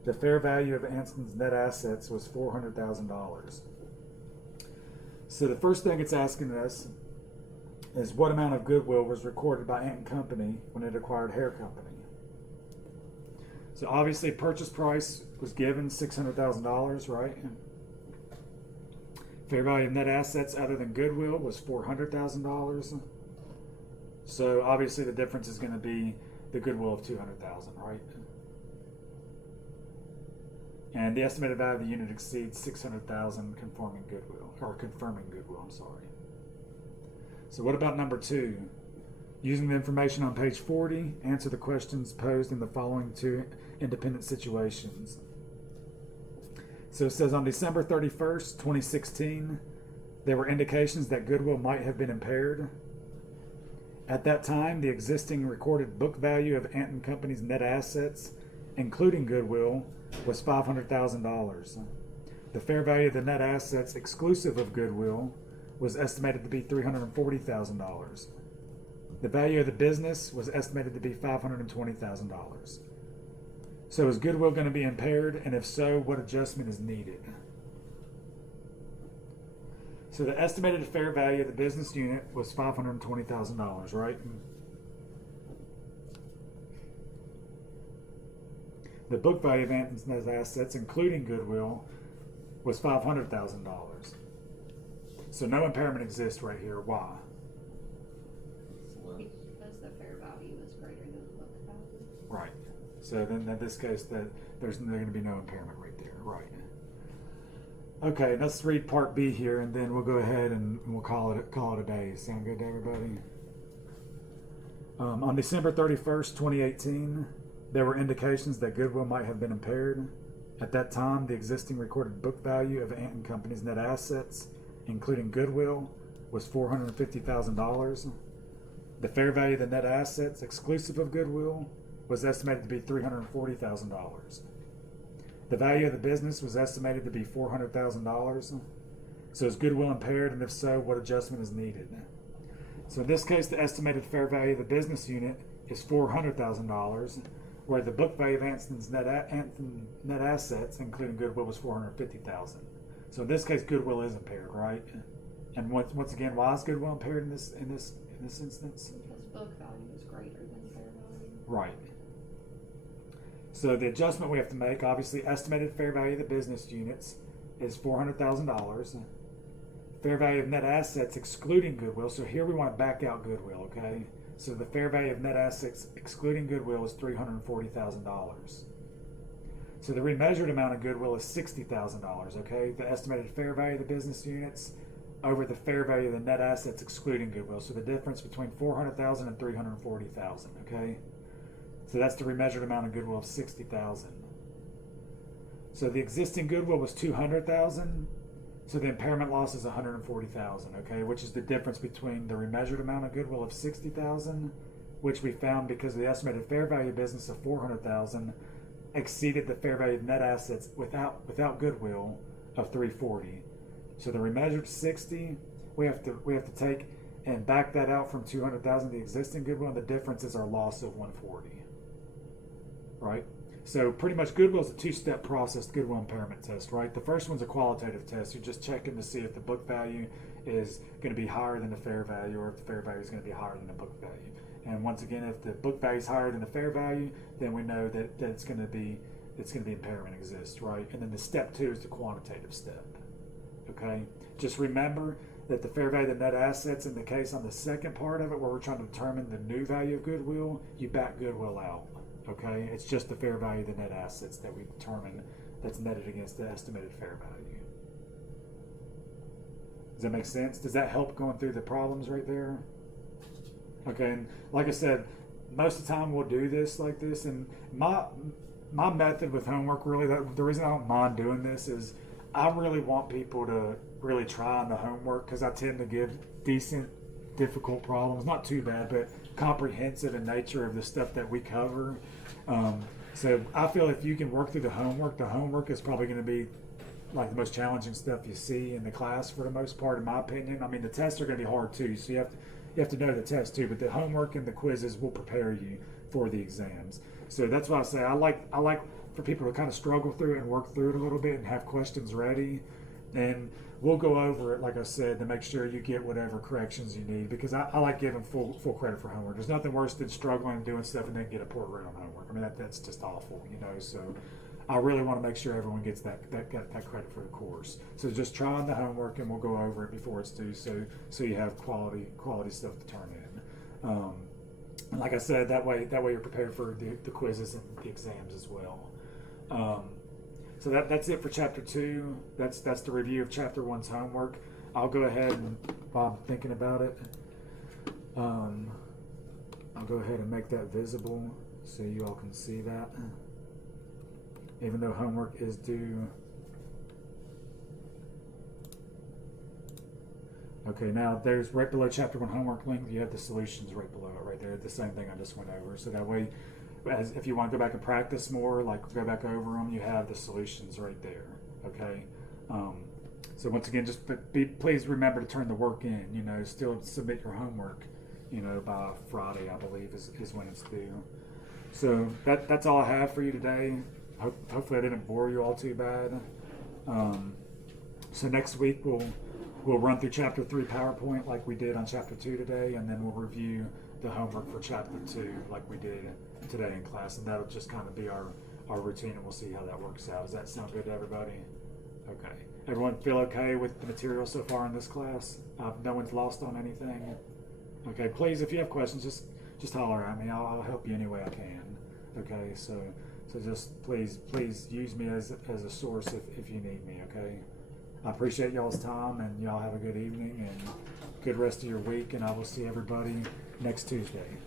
The fair value of Anton's net assets was $400,000. So the first thing it's asking us is what amount of goodwill was recorded by Ant and Company when it acquired Hair Company. So obviously purchase price was given $600,000, right? Fair value of net assets other than goodwill was $400,000. So obviously the difference is going to be the goodwill of $200,000, right? And the estimated value of the unit exceeds $600,000 confirming goodwill. I'm sorry. So what about number 2? Using the information on page 40, answer the questions posed in the following 2 independent situations. So it says on December 31st, 2016, there were indications that goodwill might have been impaired. At that time, the existing recorded book value of Ant and Company's net assets, including goodwill, was $500,000. The fair value of the net assets exclusive of goodwill was estimated to be $340,000. The value of the business was estimated to be $520,000. So is goodwill going to be impaired? And if so, what adjustment is needed? So the estimated fair value of the business unit was $520,000, right? The book value of Ant's net assets, including goodwill, was $500,000. So no impairment exists right here. Why? Because the fair value is greater than the book value. Right. So then in this case, there's going to be no impairment right there. Right. Okay, let's read part B here, and then we'll go ahead and we'll call it a day. Sound good to everybody? On December 31st, 2018, there were indications that goodwill might have been impaired. At that time, the existing recorded book value of Ant and Company's net assets, including goodwill, was $450,000. The fair value of the net assets, exclusive of goodwill, was estimated to be $340,000. The value of the business was estimated to be $400,000. So is goodwill impaired, and if so, what adjustment is needed? So in this case, the estimated fair value of the business unit is $400,000, where the book value of Anson's net assets, including goodwill, was $450,000. So in this case, goodwill is impaired, right? And once again, why is goodwill impaired in this instance? Because book value is greater than fair value. Right. So the adjustment we have to make, obviously, estimated fair value of the business units is $400,000. Fair value of net assets excluding goodwill. So here we want to back out goodwill, okay? So the fair value of net assets excluding goodwill is $340,000. So the remeasured amount of goodwill is $60,000, okay? The estimated fair value of the business units over the fair value of the net assets excluding goodwill. So the difference between $400,000 and $340,000, okay? So that's the remeasured amount of goodwill of $60,000. So the existing goodwill was $200,000. So the impairment loss is $140,000, okay? Which is the difference between the remeasured amount of goodwill of $60,000, which we found because the estimated fair value business of $400,000 exceeded the fair value of net assets without goodwill of $340,000. So the remeasured $60,000, we have to take and back that out from $200,000, the existing goodwill, and the difference is our loss of $140,000. Right? So pretty much goodwill is a 2-step process, the goodwill impairment test, right? The first one's a qualitative test. You're just checking to see if the book value is going to be higher than the fair value, or if the fair value is going to be higher than the book value. And once again, if the book value is higher than the fair value, then we know that it's going to be impairment exists, right? And then the step 2 is the quantitative step. Okay? Just remember that the fair value of the net assets, in the case on the second part of it, where we're trying to determine the new value of goodwill, you back goodwill out. Okay, it's just the fair value of the net assets that we determine that's netted against the estimated fair value. Does that make sense? Does that help going through the problems right there? Okay, and like I said, most of the time we'll do this like this, and my method with homework, really, the reason I don't mind doing this is I really want people to really try on the homework, because I tend to give decent, difficult problems, not too bad, but comprehensive in nature of the stuff that we cover. So I feel if you can work through the homework is probably going to be like the most challenging stuff you see in the class for the most part, in my opinion. I mean, the tests are going to be hard too, so you have to know the test too, but the homework and the quizzes will prepare you for the exams. So that's why I say I like for people to kind of struggle through it and work through it a little bit and have questions ready. And we'll go over it, like I said, to make sure you get whatever corrections you need, because I like giving full credit for homework. There's nothing worse than struggling and doing stuff and then get a poor grade on homework. I mean, that's just awful, you know. So I really want to make sure everyone gets that credit for the course. So just try on the homework, and we'll go over it before it's due, so you have quality stuff to turn in. And like I said, that way you're prepared for the quizzes and the exams as well. So that's it for chapter 2. That's the review of chapter 1's homework. I'll go ahead and, while I'm thinking about it, I'll go ahead and make that visible so you all can see that. Even though homework is due. Okay, now there's right below chapter 1 homework link, you have the solutions right below it, right there, the same thing I just went over. So that way, if you want to go back and practice more, like go back over them, you have the solutions right there. Okay. So once again, just please remember to turn the work in. You know, still submit your homework. You know, by Friday, I believe is when it's due. So that's all I have for you today. Hopefully, I didn't bore you all too bad. So next week we'll run through chapter 3 PowerPoint like we did on chapter 2 today, and then we'll review the homework for chapter 2 like we did today in class, and that'll just kind of be our routine, and we'll see how that works out. Does that sound good to everybody? Okay. Everyone feel okay with the material so far in this class? No one's lost on anything? Okay, please, if you have questions, just holler at me. I'll help you any way I can. Okay, so just please use me as a source if you need me, okay? I appreciate y'all's time, and y'all have a good evening and good rest of your week, and I will see everybody next Tuesday.